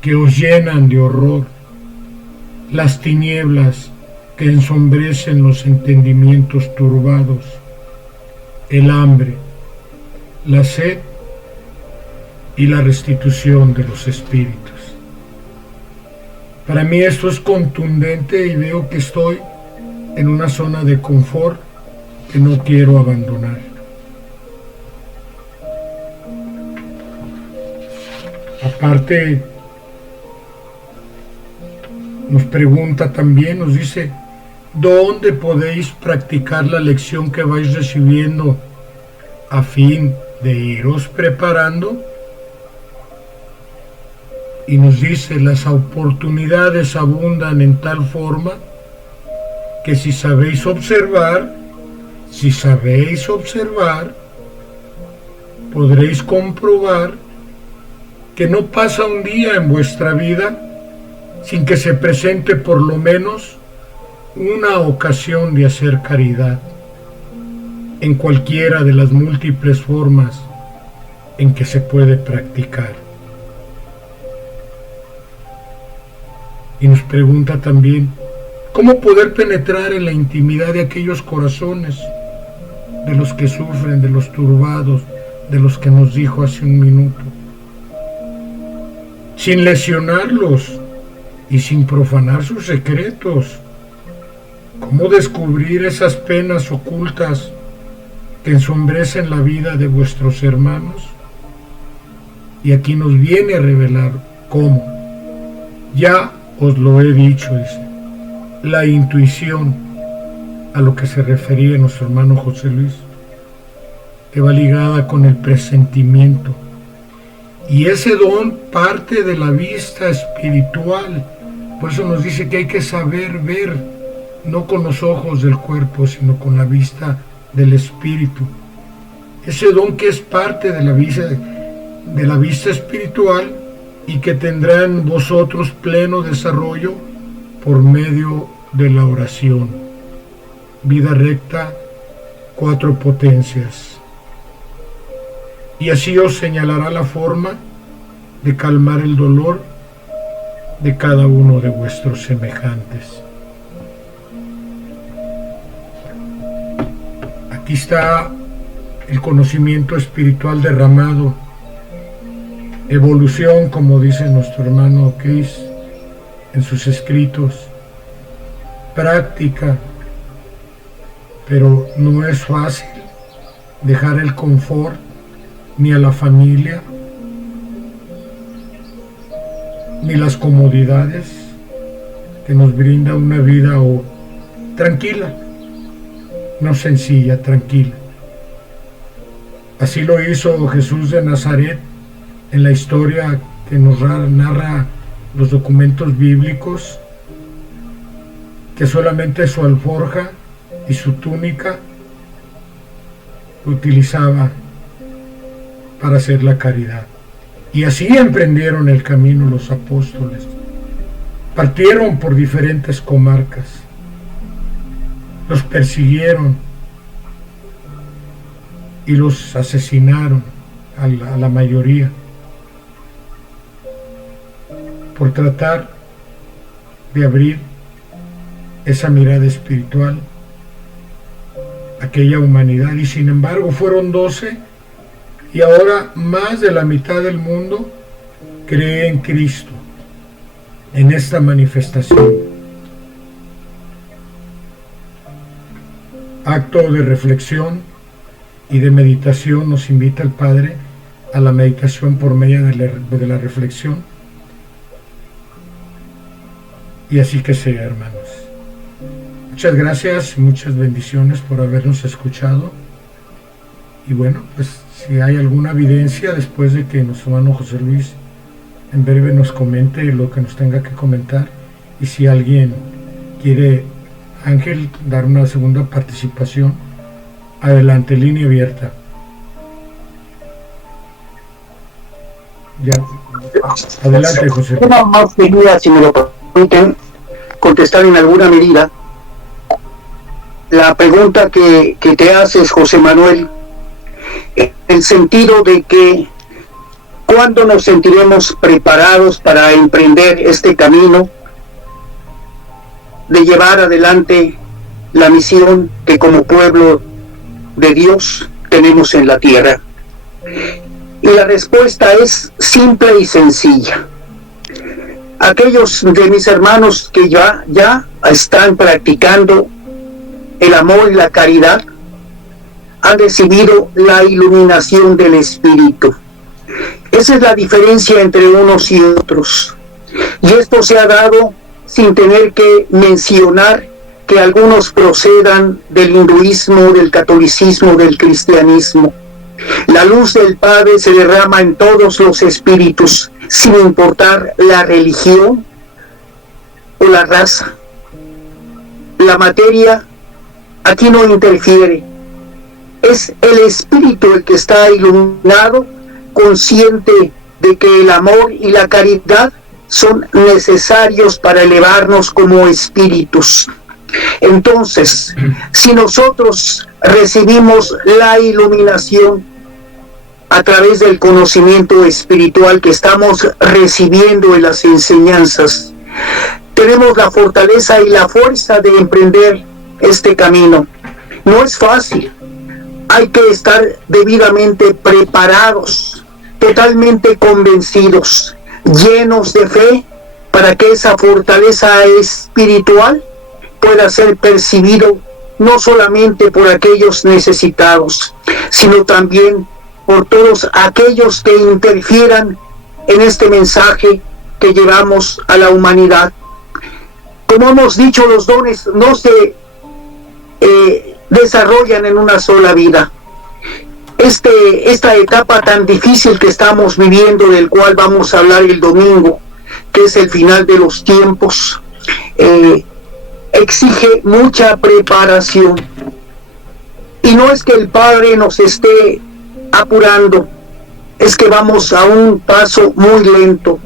que os llenan de horror, las tinieblas que ensombrecen los entendimientos turbados, el hambre, la sed y la restitución de los espíritus. Para mí esto es contundente y veo que estoy en una zona de confort que no quiero abandonar. Aparte, nos pregunta también, nos dice, ¿dónde podéis practicar la lección que vais recibiendo a fin de iros preparando? Y nos dice, las oportunidades abundan en tal forma que si sabéis observar, podréis comprobar que no pasa un día en vuestra vida sin que se presente por lo menos una ocasión de hacer caridad, en cualquiera de las múltiples formas en que se puede practicar. Y nos pregunta también, ¿cómo poder penetrar en la intimidad de aquellos corazones, de los que sufren, de los turbados, de los que nos dijo hace un minuto? Sin lesionarlos y sin profanar sus secretos. ¿Cómo descubrir esas penas ocultas que ensombrecen la vida de vuestros hermanos? Y aquí nos viene a revelar cómo. Ya os lo he dicho, dice, la intuición, a lo que se refería nuestro hermano José Luis. que va ligada con el presentimiento. Y ese don parte de la vista espiritual. Por eso nos dice que hay que saber ver, no con los ojos del cuerpo, sino con la vista del espíritu. Ese don que es parte de la vista espiritual y que tendrán vosotros pleno desarrollo por medio de la oración. Vida recta, 4 potencias. Y así os señalará la forma de calmar el dolor de cada uno de vuestros semejantes. Aquí está el conocimiento espiritual derramado, evolución, como dice nuestro hermano Chris en sus escritos, práctica, pero no es fácil dejar el confort ni a la familia, ni las comodidades que nos brinda una vida tranquila, no sencilla, tranquila. Así lo hizo Jesús de Nazaret en la historia que nos narra los documentos bíblicos, que solamente su alforja y su túnica utilizaba para hacer la caridad. Y así emprendieron el camino los apóstoles. Partieron por diferentes comarcas, los persiguieron y los asesinaron a la mayoría por tratar de abrir esa mirada espiritual a aquella humanidad. Y sin embargo fueron 12 y ahora más de la mitad del mundo cree en Cristo, en esta manifestación. Acto de reflexión y de meditación nos invita el Padre a la meditación por medio de la reflexión. Y así que sea, hermanos. Muchas gracias y muchas bendiciones por habernos escuchado. Y bueno, pues si hay alguna evidencia después de que nuestro hermano José Luis en breve nos comente lo que nos tenga que comentar, y si alguien quiere, Ángel, dar una segunda participación, adelante, línea abierta. Ya. Adelante, José. Una más querida, si me lo permiten, contestar en alguna medida la pregunta que te haces, José Manuel, en el sentido de que ¿cuándo nos sentiremos preparados para emprender este camino de llevar adelante la misión que como pueblo de Dios tenemos en la tierra? Y la respuesta es simple y sencilla. Aquellos de mis hermanos que ya están practicando el amor y la caridad han recibido la iluminación del Espíritu. Esa es la diferencia entre unos y otros. Y esto se ha dado sin tener que mencionar que algunos procedan del hinduismo, del catolicismo, del cristianismo. La luz del Padre se derrama en todos los espíritus, sin importar la religión o la raza. La materia aquí no interfiere. Es el espíritu el que está iluminado, consciente de que el amor y la caridad son necesarios para elevarnos como espíritus. Entonces, si nosotros recibimos la iluminación a través del conocimiento espiritual que estamos recibiendo en las enseñanzas, tenemos la fortaleza y la fuerza de emprender este camino. No es fácil, hay que estar debidamente preparados, totalmente convencidos, llenos de fe, para que esa fortaleza espiritual pueda ser percibido no solamente por aquellos necesitados, sino también por todos aquellos que interfieran en este mensaje que llevamos a la humanidad. Como hemos dicho, los dones no se desarrollan en una sola vida. esta etapa tan difícil que estamos viviendo, del cual vamos a hablar el domingo, que es el final de los tiempos, exige mucha preparación. Y no es que el Padre nos esté apurando, es que vamos a un paso muy lento.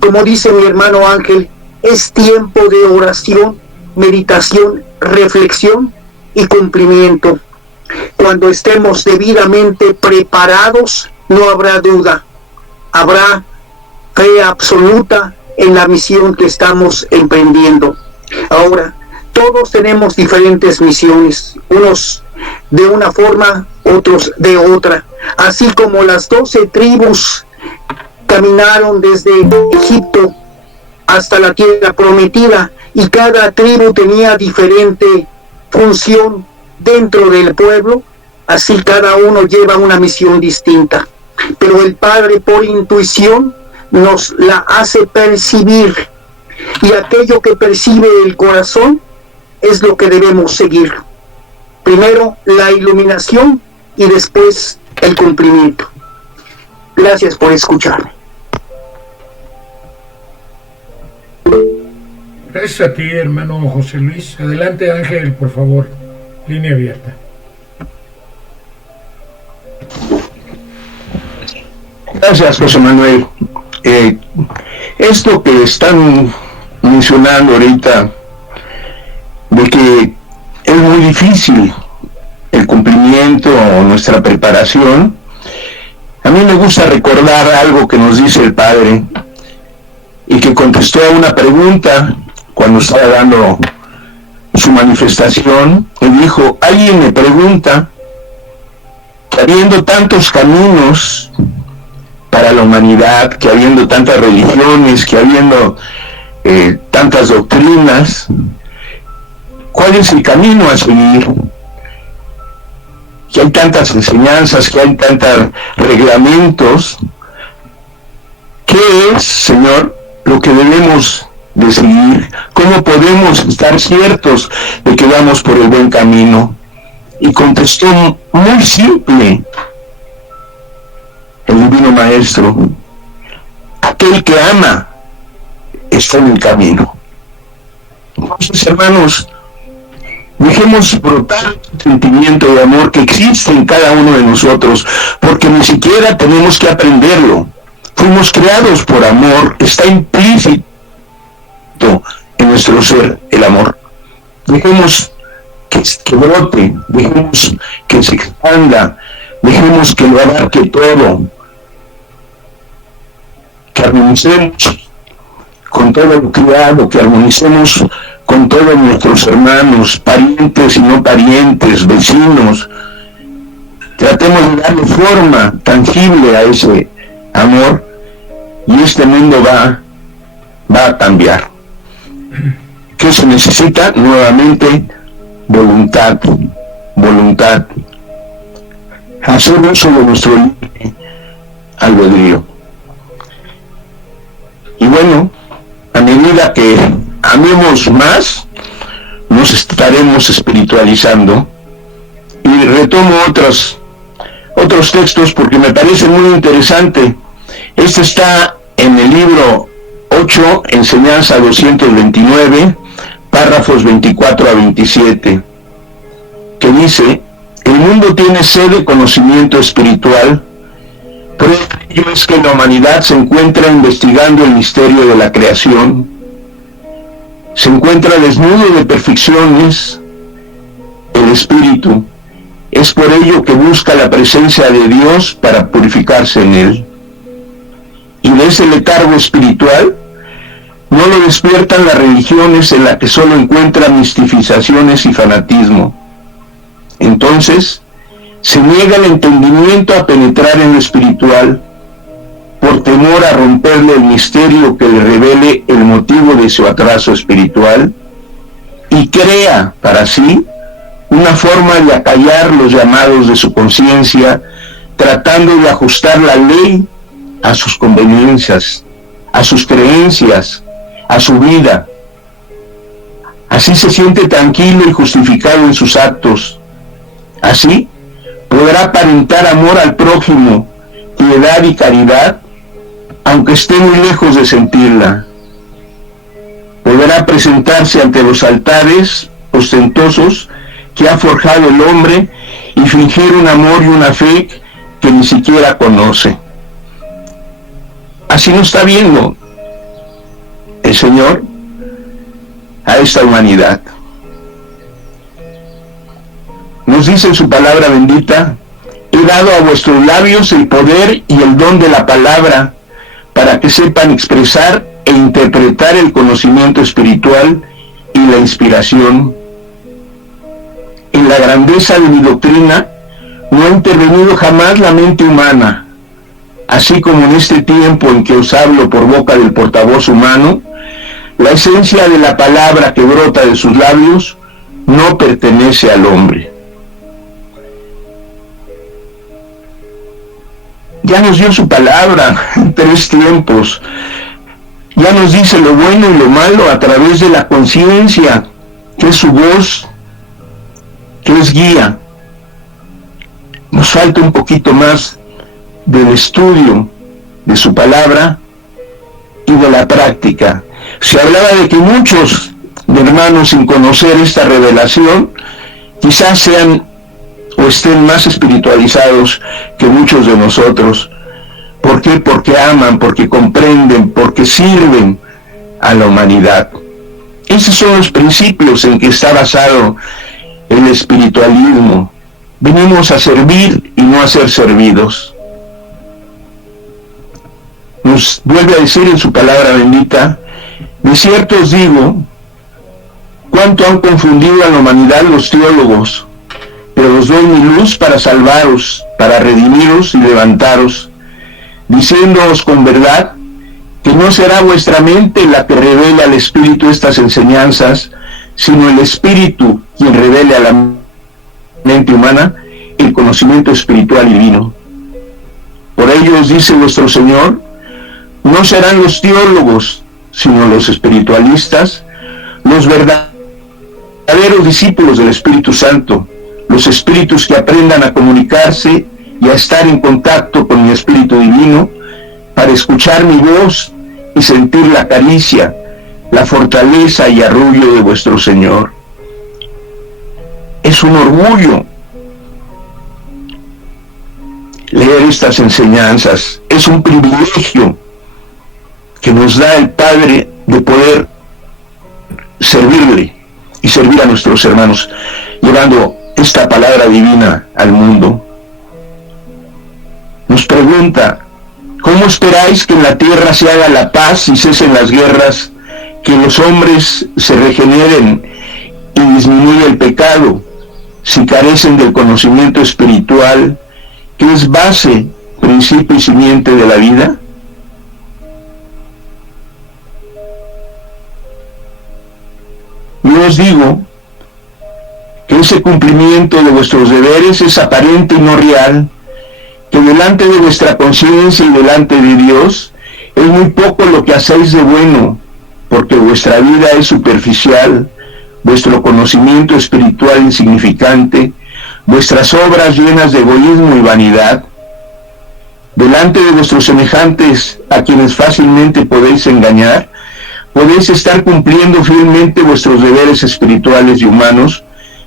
Como dice mi hermano Ángel, es tiempo de oración, meditación, reflexión y cumplimiento. Cuando estemos debidamente preparados, no habrá duda, habrá fe absoluta en la misión que estamos emprendiendo. Ahora, todos tenemos diferentes misiones, unos de una forma, otros de otra. Así como las 12 tribus caminaron desde Egipto hasta la tierra prometida, y cada tribu tenía diferente función dentro del pueblo, así cada uno lleva una misión distinta. Pero el Padre, por intuición, nos la hace percibir, y aquello que percibe el corazón es lo que debemos seguir. Primero la iluminación y después el cumplimiento. Gracias por escucharme. Gracias a ti, hermano José Luis. Adelante, Ángel, por favor. Línea abierta. Gracias, José Manuel. Esto que están mencionando ahorita, de que es muy difícil el cumplimiento o nuestra preparación, a mí me gusta recordar algo que nos dice el Padre, y que contestó a una pregunta cuando estaba dando su manifestación, y dijo: alguien me pregunta que habiendo tantos caminos para la humanidad, que habiendo tantas religiones, que habiendo tantas doctrinas, ¿cuál es el camino a seguir? Que hay tantas enseñanzas, que hay tantos reglamentos. ¿Qué es, Señor, lo que debemos de seguir? ¿Cómo podemos estar ciertos de que vamos por el buen camino? Y contestó muy simple el Divino Maestro: aquel que ama está en el camino. Entonces, hermanos, dejemos brotar el sentimiento de amor que existe en cada uno de nosotros, porque ni siquiera tenemos que aprenderlo. Fuimos creados por amor, está implícito en nuestro ser el amor. Dejemos que brote, dejemos que se expanda, dejemos que lo abarque todo, que armonicemos con todo lo criado, que armonicemos con todos nuestros hermanos, parientes y no parientes, vecinos. Tratemos de darle forma tangible a ese amor, y este mundo va a cambiar. ¿Qué se necesita? Nuevamente, voluntad. Hacer uso de nuestro libre albedrío. Y bueno, a medida que amemos más, nos estaremos espiritualizando. Y retomo otros textos porque me parece muy interesante. Este está en el libro 8, Enseñanza 229, párrafos 24 a 27, que dice: el mundo tiene sed de conocimiento espiritual. Prueba de ello es que la humanidad se encuentra investigando el misterio de la creación. Se encuentra desnudo de perfecciones el espíritu. Es por ello que busca la presencia de Dios para purificarse en él. Y de ese letargo espiritual no lo despiertan las religiones, en las que solo encuentra mistificaciones y fanatismo. Entonces se niega el entendimiento a penetrar en lo espiritual, por temor a romperle el misterio que le revele el motivo de su atraso espiritual, y crea para sí una forma de acallar los llamados de su conciencia, tratando de ajustar la ley a sus conveniencias, a sus creencias, a su vida. Así se siente tranquilo y justificado en sus actos. Así podrá aparentar amor al prójimo, piedad y caridad, aunque esté muy lejos de sentirla. Podrá presentarse ante los altares ostentosos que ha forjado el hombre y fingir un amor y una fe que ni siquiera conoce. Así nos está viendo el Señor a esta humanidad. Nos dice en su palabra bendita: he dado a vuestros labios el poder y el don de la palabra, para que sepan expresar e interpretar el conocimiento espiritual y la inspiración. En la grandeza de mi doctrina no ha intervenido jamás la mente humana, así como en este tiempo en que os hablo por boca del portavoz humano, la esencia de la palabra que brota de sus labios no pertenece al hombre. Ya nos dio su palabra en 3 tiempos. Ya nos dice lo bueno y lo malo a través de la conciencia, que es su voz, que es guía. Nos falta un poquito más del estudio de su palabra y de la práctica. Se hablaba de que muchos hermanos, sin conocer esta revelación, quizás sean o estén más espiritualizados que muchos de nosotros. ¿Por qué? Porque aman, porque comprenden, porque sirven a la humanidad. Esos son los principios en que está basado el espiritualismo. Venimos a servir y no a ser servidos. Nos vuelve a decir en su palabra bendita: de cierto os digo, cuánto han confundido a la humanidad los teólogos, pero os doy mi luz para salvaros, para redimiros y levantaros, diciéndoos con verdad que no será vuestra mente la que revele al Espíritu estas enseñanzas, sino el Espíritu quien revele a la mente humana el conocimiento espiritual y divino. Por ello os dice vuestro Señor: no serán los teólogos, sino los espiritualistas, los verdaderos discípulos del Espíritu Santo, los espíritus que aprendan a comunicarse y a estar en contacto con mi Espíritu Divino, para escuchar mi voz y sentir la caricia, la fortaleza y arrullo de vuestro Señor. Es un orgullo leer estas enseñanzas, es un privilegio que nos da el Padre de poder servirle y servir a nuestros hermanos, llevando esta palabra divina al mundo. Nos pregunta: ¿cómo esperáis que en la tierra se haga la paz y cesen las guerras, que los hombres se regeneren y disminuya el pecado, si carecen del conocimiento espiritual, que es base, principio y simiente de la vida? Yo os digo que ese cumplimiento de vuestros deberes es aparente y no real, que delante de vuestra conciencia y delante de Dios es muy poco lo que hacéis de bueno, porque vuestra vida es superficial, vuestro conocimiento espiritual insignificante, vuestras obras llenas de egoísmo y vanidad. Delante de vuestros semejantes, a quienes fácilmente podéis engañar, podéis estar cumpliendo fielmente vuestros deberes espirituales y humanos,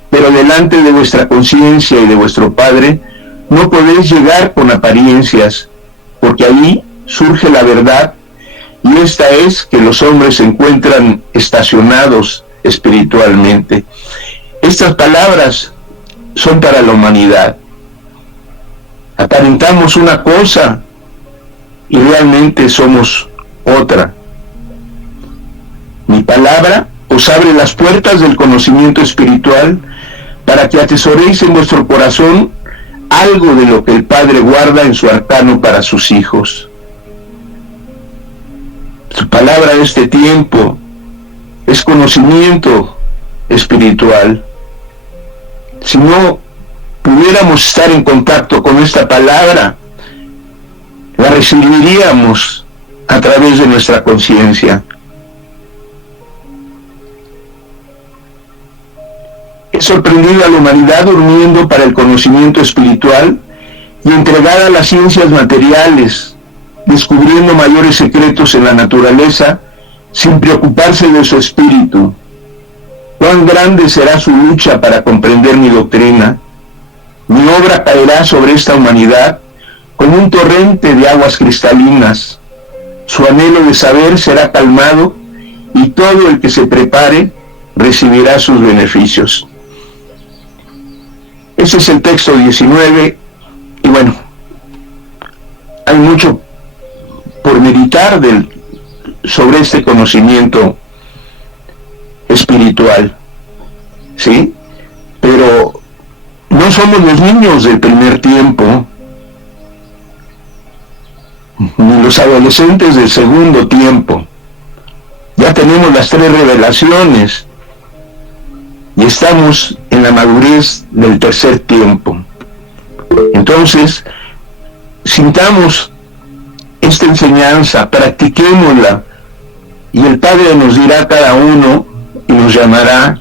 pero delante de vuestra conciencia y de vuestro Padre, no podéis llegar con apariencias, porque ahí surge la verdad, y esta es que los hombres se encuentran estacionados espiritualmente. Estas palabras son para la humanidad. Aparentamos una cosa y realmente somos otra. Mi palabra os abre las puertas del conocimiento espiritual para que atesoréis en vuestro corazón algo de lo que el Padre guarda en su arcano para sus hijos. Su palabra de este tiempo es conocimiento espiritual. Si no pudiéramos estar en contacto con esta palabra, la recibiríamos a través de nuestra conciencia. sorprendido a la humanidad durmiendo para el conocimiento espiritual y entregada a las ciencias materiales, descubriendo mayores secretos en la naturaleza sin preocuparse de su espíritu. Cuán grande será su lucha para comprender mi doctrina. Mi obra caerá sobre esta humanidad como un torrente de aguas cristalinas. Su anhelo de saber será calmado y todo el que se prepare recibirá sus beneficios. Ese es el texto 19 y bueno, hay mucho por meditar sobre este conocimiento espiritual, ¿sí? Pero no somos los niños del primer tiempo, ni los adolescentes del segundo tiempo. Ya tenemos las 3 revelaciones y estamos en la madurez del tercer tiempo. Entonces, sintamos esta enseñanza, practiquémosla, y el Padre nos dirá a cada uno y nos llamará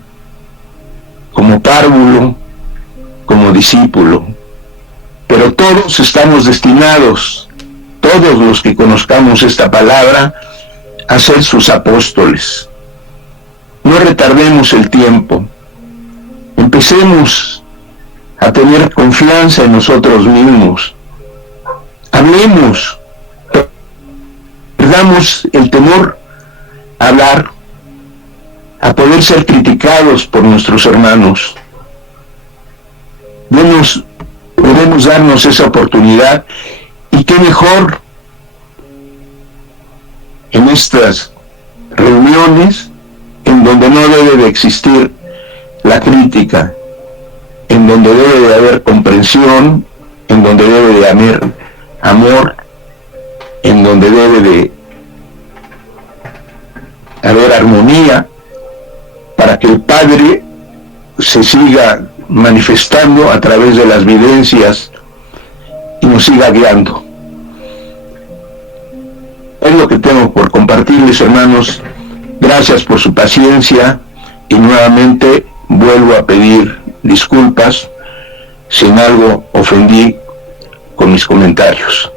como párvulo, como discípulo. Pero todos estamos destinados, todos los que conozcamos esta palabra, a ser sus apóstoles. No retardemos el tiempo. Empecemos a tener confianza en nosotros mismos. Hablemos. Perdamos el temor a hablar, a poder ser criticados por nuestros hermanos. Debemos darnos esa oportunidad, y qué mejor en estas reuniones en donde no debe de existir la crítica, en donde debe de haber comprensión, en donde debe de haber amor, en donde debe de haber armonía, para que el Padre se siga manifestando a través de las vivencias y nos siga guiando. Es lo que tengo por compartirles, hermanos. Gracias por su paciencia y nuevamente vuelvo a pedir disculpas si en algo ofendí con mis comentarios.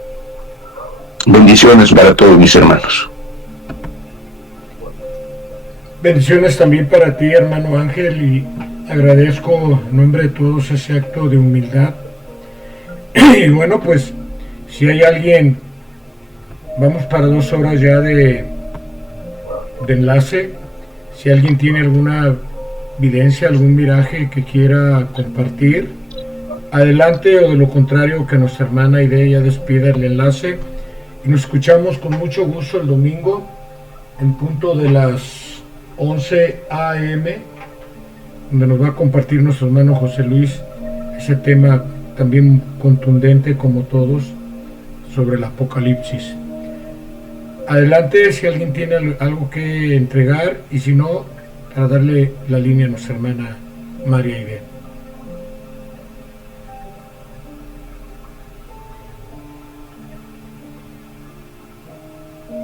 Bendiciones para todos mis hermanos. Bendiciones también para ti, hermano Ángel, y agradezco en nombre de todos ese acto de humildad. Y bueno, pues si hay alguien, vamos para 2 horas ya de enlace. Si alguien tiene alguna videncia, algún miraje que quiera compartir, adelante, o de lo contrario, que nuestra hermana Aide ya despida el enlace. Y nos escuchamos con mucho gusto el domingo en punto de las 11 a.m., donde nos va a compartir nuestro hermano José Luis ese tema también contundente como todos sobre el Apocalipsis. Adelante si alguien tiene algo que entregar, y si no, para darle la línea a nuestra hermana María Aide.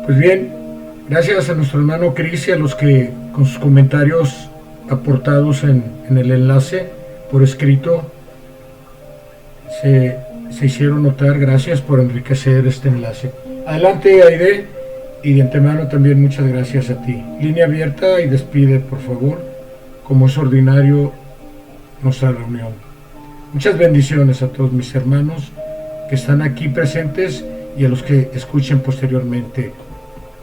Pues bien, gracias a nuestro hermano Cris y a los que con sus comentarios aportados en el enlace por escrito se hicieron notar. Gracias por enriquecer este enlace. Adelante, Aide, y de antemano también muchas gracias a ti. Línea abierta y despide, por favor, como es ordinario, nuestra reunión. Muchas bendiciones a todos mis hermanos que están aquí presentes y a los que escuchen posteriormente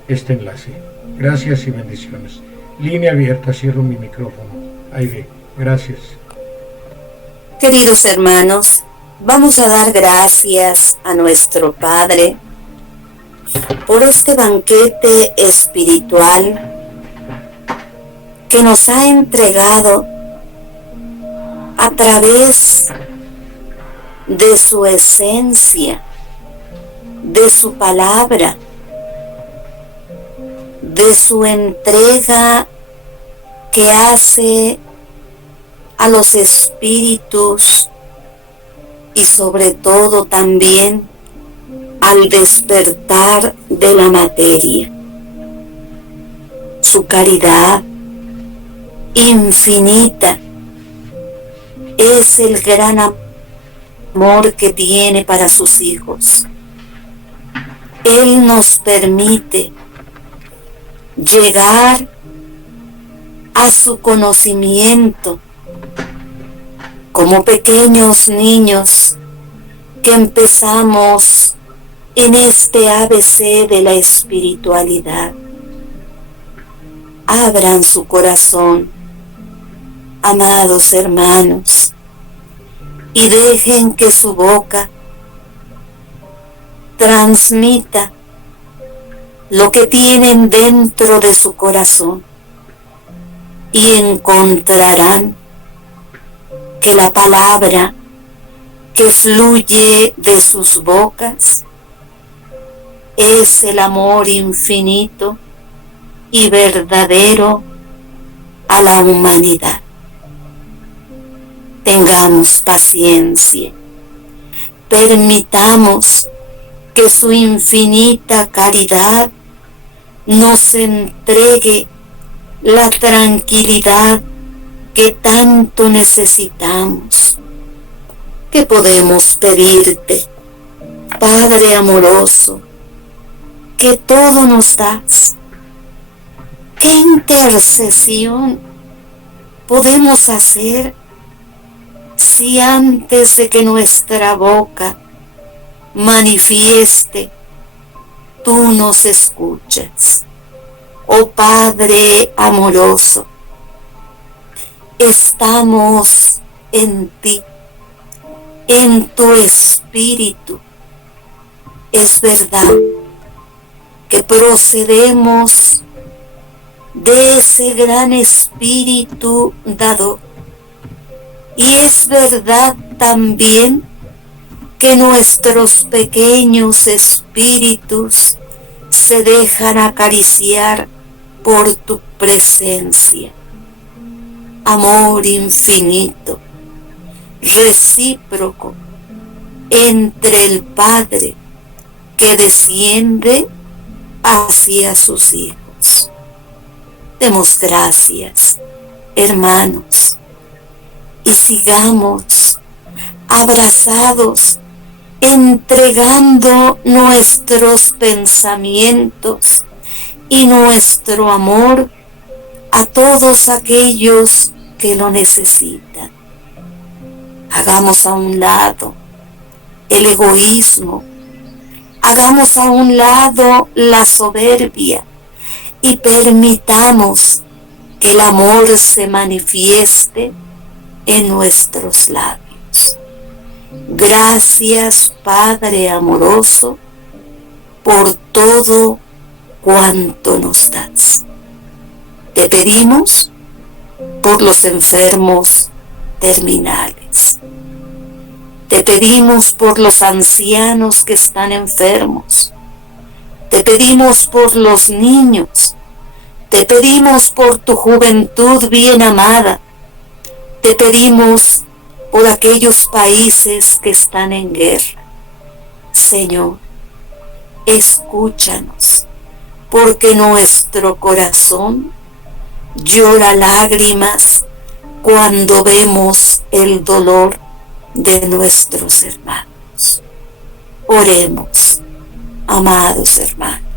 este enlace. Gracias y bendiciones. Línea abierta, cierro mi micrófono. Aide, gracias. Queridos hermanos, vamos a dar gracias a nuestro Padre por este banquete espiritual que nos ha entregado a través de su esencia, de su palabra, de su entrega que hace a los espíritus y sobre todo también al despertar de la materia. Su caridad infinita es el gran amor que tiene para sus hijos. Él nos permite llegar a su conocimiento como pequeños niños que empezamos en este ABC de la espiritualidad. Abran su corazón, amados hermanos, y dejen que su boca transmita lo que tienen dentro de su corazón, y encontrarán que la palabra que fluye de sus bocas es el amor infinito y verdadero a la humanidad. Tengamos paciencia, permitamos que su infinita caridad nos entregue la tranquilidad que tanto necesitamos. ¿Qué podemos pedirte, Padre amoroso, que todo nos das? ¿Qué intercesión podemos hacer si antes de que nuestra boca manifieste, tú nos escuchas? Oh Padre amoroso, estamos en ti, en tu espíritu. Es verdad que procedemos de ese gran espíritu dador, y es verdad también que nuestros pequeños espíritus se dejan acariciar por tu presencia. Amor infinito, recíproco, entre el Padre que desciende hacia sus hijos. Demos gracias, hermanos, y sigamos abrazados, entregando nuestros pensamientos y nuestro amor a todos aquellos que lo necesitan. Hagamos a un lado el egoísmo, hagamos a un lado la soberbia y permitamos que el amor se manifieste en nuestros labios. Gracias, Padre amoroso, por todo cuanto nos das. Te pedimos por los enfermos terminales. Te pedimos por los ancianos que están enfermos. Te pedimos por los niños. Te pedimos por tu juventud bien amada. Te pedimos por aquellos países que están en guerra. Señor, escúchanos, porque nuestro corazón llora lágrimas cuando vemos el dolor de nuestros hermanos. Oremos, amados hermanos.